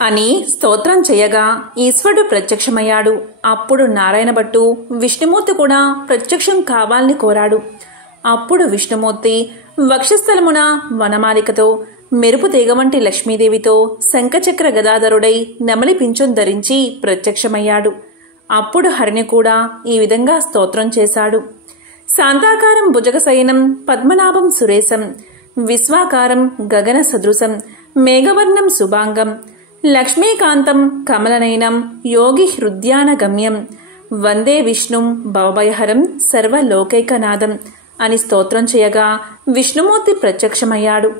అని స్తోత్రం చేయగా ఈశ్వరుడు ప్రత్యక్షమయ్యాడు. అప్పుడు నారాయణ భట్టు విష్ణుమూర్తి కూడా ప్రత్యక్షం కావాలని కోరాడు. అప్పుడు విష్ణుమూర్తి వక్షస్థలమున వనమాలికతో మెరుపు తీగ వంటి లక్ష్మీదేవితో శంఖచక్ర గదాధరుడై నెమలి పింఛం ధరించి ప్రత్యక్షమయ్యాడు. అప్పుడు హరిని కూడా ఈ విధంగా స్తోత్రం చేశాడు. శాంతాకారం భుజగశయనం పద్మనాభం సురేశం విశ్వాకారం గగన సదృశం మేఘవర్ణం శుభాంగం లక్ష్మీకాంతం కమలనయనం యోగి హృద్యాన గమ్యం వందే విష్ణుం భవభయహరం సర్వలోకైకనాథం అని స్తోత్రం చేయగా విష్ణుమూర్తి ప్రత్యక్షమయ్యాడు.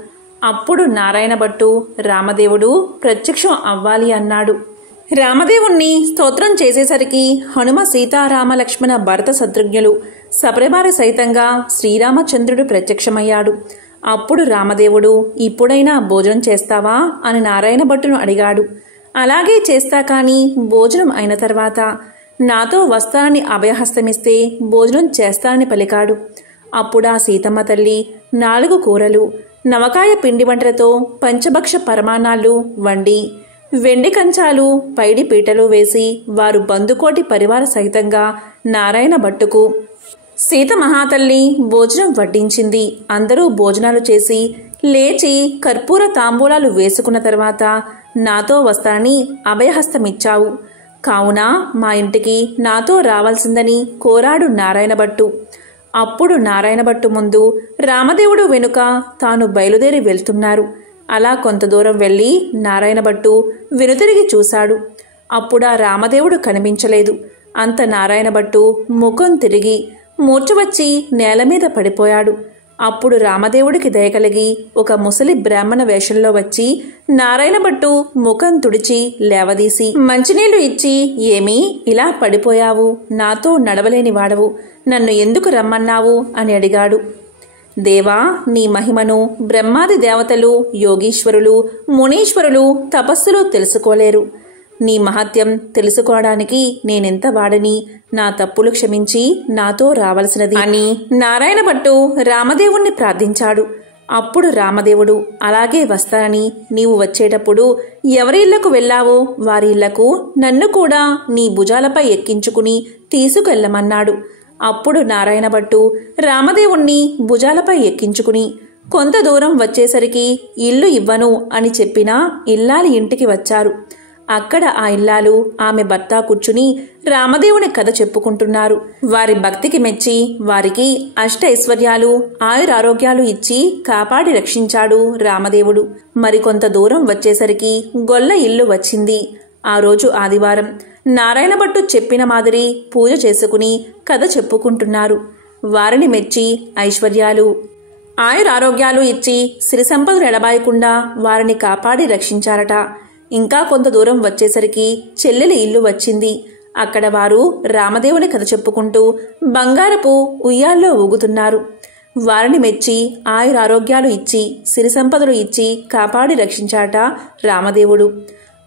అప్పుడు నారాయణ భట్టు రామదేవుడు ప్రత్యక్షం అవ్వాలి అన్నాడు. రామదేవుణ్ణి స్తోత్రం చేసేసరికి హనుమ సీతారామ లక్ష్మణ భరత శత్రుఘ్నులు సపరివార సహితంగా శ్రీరామచంద్రుడు ప్రత్యక్షమయ్యాడు. అప్పుడు రామదేవుడు ఇప్పుడైనా భోజనం చేస్తావా అని నారాయణ భట్టును అడిగాడు. అలాగే చేస్తా కాని భోజనం అయిన తర్వాత నాతో వస్తానని అభయహస్తమిస్తే భోజనం చేస్తానని పలికాడు. అప్పుడా సీతమ్మ తల్లి 4 కూరలు నవకాయ పిండి వంటలతో పంచభక్ష పరమాన్నాలు వండి వెండి కంచాలు పైడి పీటలు వేసి వారు బందుకోటి పరివార సహితంగా నారాయణ భట్టుకు సీత మహాతల్లి భోజనం వడ్డించింది. అందరూ భోజనాలు చేసి లేచి కర్పూర తాంబూలాలు వేసుకున్న తర్వాత నాతో వస్తానని అభయహస్తమిచ్చావు, కావున మా ఇంటికి నాతో రావాల్సిందని కోరాడు నారాయణ భట్టు. అప్పుడు నారాయణ భట్టు ముందు రామదేవుడు వెనుక తాను బయలుదేరి వెళ్తున్నారు. అలా కొంత దూరం వెళ్లి నారాయణ భట్టు వెనుతిరిగి చూశాడు. అప్పుడా రామదేవుడు కనిపించలేదు. అంత నారాయణ భట్టు ముఖం తిరిగి మూర్ఛ వచ్చి నేల మీద పడిపోయాడు. అప్పుడు రామదేవుడికి దయకలిగి ఒక ముసలి బ్రాహ్మణ వేషంలో వచ్చి నారాయణ భట్టు ముఖం తుడిచి లేవదీసి మంచినీళ్లు ఇచ్చి ఏమీ ఇలా పడిపోయావు, నాతో నడవలేని వాడవు, నన్ను ఎందుకు రమ్మన్నావు అని అడిగాడు. దేవా, నీ మహిమను బ్రహ్మాది దేవతలు యోగీశ్వరులు మునీశ్వరులు తపస్సులు తెలుసుకోలేరు. నీ మహత్యం తెలుసుకోవడానికి నేనెంత వాడని, నా తప్పులు క్షమించి నాతో రావలసినది అని నారాయణ భట్టు రామదేవుణ్ణి ప్రార్థించాడు. అప్పుడు రామదేవుడు, అలాగే వస్తానని, నీవు వచ్చేటప్పుడు ఎవరి ఇళ్లకు వెళ్ళావో వారి ఇళ్లకు నన్ను కూడా నీ భుజాలపై ఎక్కించుకుని తీసుకెళ్లమన్నాడు. అప్పుడు నారాయణ భట్టు రామదేవుణ్ణి భుజాలపై ఎక్కించుకుని కొంత దూరం వచ్చేసరికి ఇల్లు ఇవ్వను అని చెప్పిన ఇల్లాలి ఇంటికి వచ్చారు. అక్కడ ఆ ఇల్లాలు ఆమె భర్త కూర్చుని రామదేవుని కథ చెప్పుకుంటున్నారు. వారి భక్తికి మెచ్చి వారికి అష్ట ఐశ్వర్యాలు ఆయురారోగ్యాలు ఇచ్చి కాపాడి రక్షించాడు రామదేవుడు. మరికొంత దూరం వచ్చేసరికి గొల్ల ఇల్లు వచ్చింది. ఆ రోజు ఆదివారం. నారాయణ భట్టు చెప్పిన మాదిరి పూజ చేసుకుని కథ చెప్పుకుంటున్నారు. వారిని మెచ్చి ఐశ్వర్యాలు ఆయురారోగ్యాలు ఇచ్చి సిరి సంపదలు ఎడబాయకుండా వారిని కాపాడి రక్షించారట. ఇంకా కొంత దూరం వచ్చేసరికి చెల్లెలి ఇల్లు వచ్చింది. అక్కడ వారు రామదేవుని కథ చెప్పుకుంటూ బంగారపు ఉయ్యాల్లో ఊగుతున్నారు. వారిని మెచ్చి ఆయురారోగ్యాలు ఇచ్చి సిరి సంపదలు ఇచ్చి కాపాడి రక్షించాట రామదేవుడు.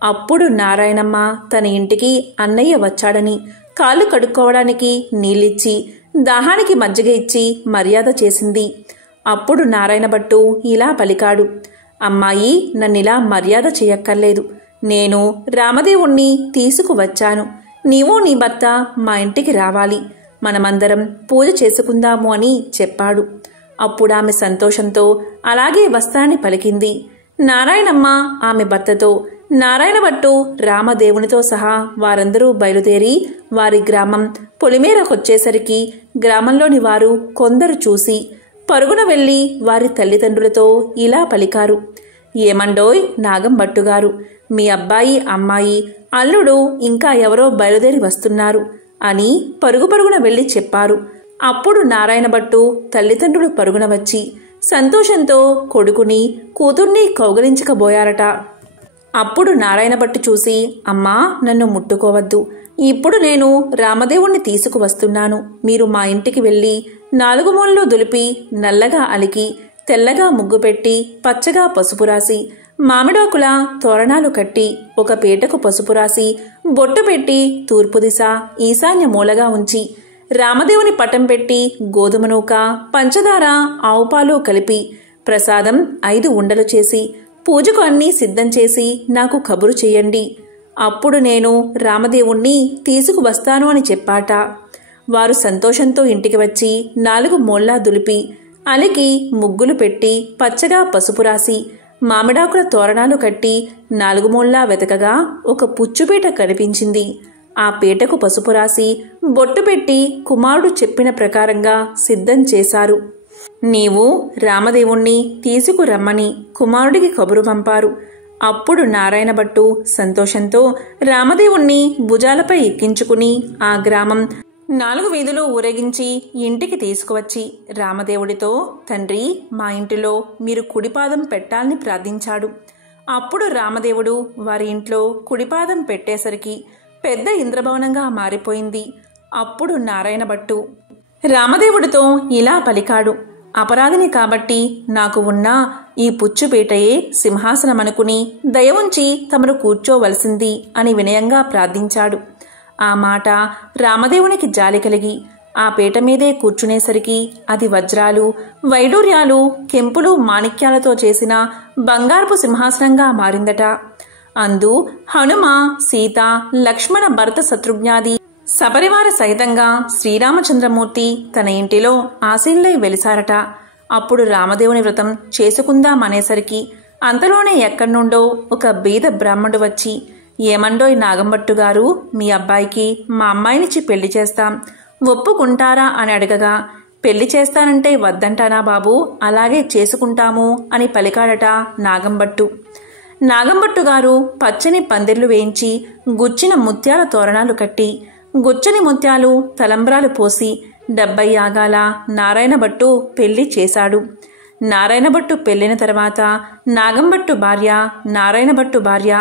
అప్పుడు నారాయణమ్మ తన ఇంటికి అన్నయ్య వచ్చాడని కాళ్ళు కడుక్కోవడానికి నీళ్ళిచ్చి దాహానికి మజ్జిగ ఇచ్చి మర్యాద చేసింది. అప్పుడు నారాయణ భట్టు ఇలా పలికాడు, అమ్మాయి, నన్నిలా మర్యాద చేయక్కర్లేదు. నేను రామదేవుణ్ణి తీసుకువచ్చాను. నీవు నీ భర్త మా ఇంటికి రావాలి. మనమందరం పూజ చేసుకుందాము అని చెప్పాడు. అప్పుడు ఆమె సంతోషంతో అలాగే వస్తానని పలికింది. నారాయణమ్మ ఆమె భర్తతో, నారాయణ భట్టు రామదేవునితో సహా వారందరూ బయలుదేరి వారి గ్రామం పొలిమేరకొచ్చేసరికి గ్రామంలోని వారు కొందరు చూసి పరుగున వెళ్లి వారి తల్లిదండ్రులతో ఇలా పలికారు, ఏమండోయ్ నాగం భట్టుగారు, మీ అబ్బాయి అమ్మాయి అల్లుడు ఇంకా ఎవరో బయలుదేరి వస్తున్నారు అని పరుగున వెళ్లి చెప్పారు. అప్పుడు నారాయణ భట్టు తల్లిదండ్రులు పరుగున వచ్చి సంతోషంతో కొడుకుని కూతుర్ని కౌగలించకబోయారట. అప్పుడు నారాయణ భట్టు చూసి, అమ్మా, నన్ను ముట్టుకోవద్దు. ఇప్పుడు నేను రామదేవుణ్ణి తీసుకువస్తున్నాను. మీరు మా ఇంటికి వెళ్లి 4 మూలలు దులిపి నల్లగా అలికి తెల్లగా ముగ్గు పెట్టి పచ్చగా పసుపు రాసి మామిడాకుల తోరణాలు కట్టి ఒక పీటకు పసుపు రాసి బొట్టు పెట్టి తూర్పు దిశ ఈశాన్య మూలగా ఉంచి రామదేవుని పటం పెట్టి గోధుమ నూక పంచదార ఆవుపాలు కలిపి ప్రసాదం 5 ఉండలు చేసి పూజకు అన్నీ సిద్ధం చేసి నాకు కబురు చెయ్యండి. అప్పుడు నేను రామదేవుణ్ణి తీసుకువస్తాను అని చెప్పాట. వారు సంతోషంతో ఇంటికి వచ్చి 4 మూల్లా దులిపి అలికి ముగ్గులు పెట్టి పచ్చగా పసుపు రాసి మామిడాకుల తోరణాలు కట్టి 4 మూల్లా వెతకగా ఒక పుచ్చుపీట కనిపించింది. ఆ పీటకు పసుపు రాసి బొట్టు పెట్టి కుమారుడు చెప్పిన ప్రకారంగా సిద్ధం చేశారు. నీవు రామదేవుణ్ణి తీసుకురమ్మని కుమారుడికి కబురు పంపారు. అప్పుడు నారాయణ భట్టు సంతోషంతో రామదేవుణ్ణి భుజాలపై ఎక్కించుకుని ఆ గ్రామం 4 వీధులు ఊరేగించి ఇంటికి తీసుకువచ్చి రామదేవుడితో, తండ్రి, మా ఇంటిలో మీరు కుడిపాదం పెట్టాలని ప్రార్థించాడు. అప్పుడు రామదేవుడు వారి ఇంట్లో కుడిపాదం పెట్టేసరికి పెద్ద ఇంద్రభవనంగా మారిపోయింది. అప్పుడు నారాయణ భట్టు రామదేవుడితో ఇలా పలికాడు, అపరాధిని కాబట్టి నాకు ఉన్న ఈ పుచ్చుపీటయే సింహాసనమనుకుని దయ ఉంచి తమను కూర్చోవలసింది అని వినయంగా ప్రార్థించాడు. ఆ మాట రామదేవునికి జాలి కలిగి ఆ పీట మీదే కూర్చునేసరికి అది వజ్రాలు వైడూర్యాలు కెంపులు మాణిక్యాలతో చేసిన బంగారపు సింహాసనంగా మారిందట. అందు హనుమ సీత లక్ష్మణ భరత శత్రుఘ్నాది సపరివార సహితంగా శ్రీరామచంద్రమూర్తి తన ఇంటిలో ఆసీనులై వెలిసారట. అప్పుడు రామదేవుని వ్రతం చేసుకుందామనేసరికి అంతలోనే ఎక్కడ్నుండో ఒక బీద బ్రాహ్మణుడు వచ్చి, ఏమండోయ్ నాగంభట్టు గారు, మీ అబ్బాయికి మా అమ్మాయినిచ్చి పెళ్లి చేస్తాం, ఒప్పుకుంటారా అని అడగగా, పెళ్లి చేస్తానంటే వద్దంటానా బాబు, అలాగే చేసుకుంటాము అని పలికాడట నాగంభట్టు. నాగంభట్టు గారు పచ్చని పందిర్లు వేయించి గుచ్చిన ముత్యాల తోరణాలు కట్టి గుచ్చని ముత్యాలు తలంబ్రాలు పోసి 70 యాగాల నారాయణ భట్టు పెళ్లి చేశాడు. నారాయణ భట్టు పెళ్లిన తర్వాత నాగంభట్టు భార్య, నారాయణ భట్టు భార్య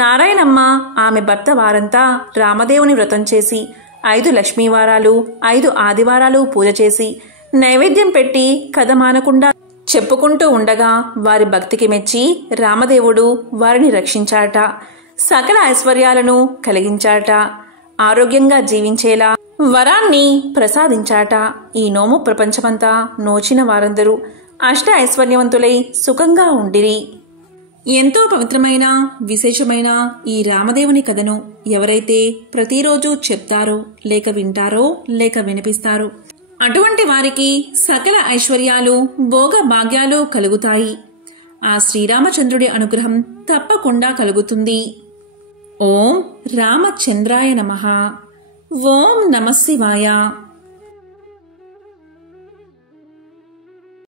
నారాయణమ్మ, ఆమె భర్త వారంతా రామదేవుని వ్రతం చేసి 5 లక్ష్మీవారాలు 5 ఆదివారాలు పూజ చేసి నైవేద్యం పెట్టి కథ మానకుండా చెప్పుకుంటూ ఉండగా వారి భక్తికి మెచ్చి రామదేవుడు వారిని రక్షించాట. సకల ఐశ్వర్యాలను కలిగించాట. ఆరోగ్యంగా జీవించేలా వరాన్ని ప్రసాదించాట. ఈ నోము ప్రపంచమంతా నోచిన వారందరూ అష్ట ఐశ్వర్యవంతులై సుఖంగా ఉండిరి. ఎంతో పవిత్రమైన విశేషమైన ఈ రామదేవుని కథను ఎవరైతే ప్రతిరోజు చెప్తారో లేక వింటారో లేక వినిపిస్తారో అటువంటి వారికి సకల ఐశ్వర్యాలు భోగ భాగ్యాలు కలుగుతాయి. ఆ శ్రీరామచంద్రుడి అనుగ్రహం తప్పకుండా కలుగుతుంది. ఓం రామచంద్రాయ నమః. ఓం నమః శివాయ.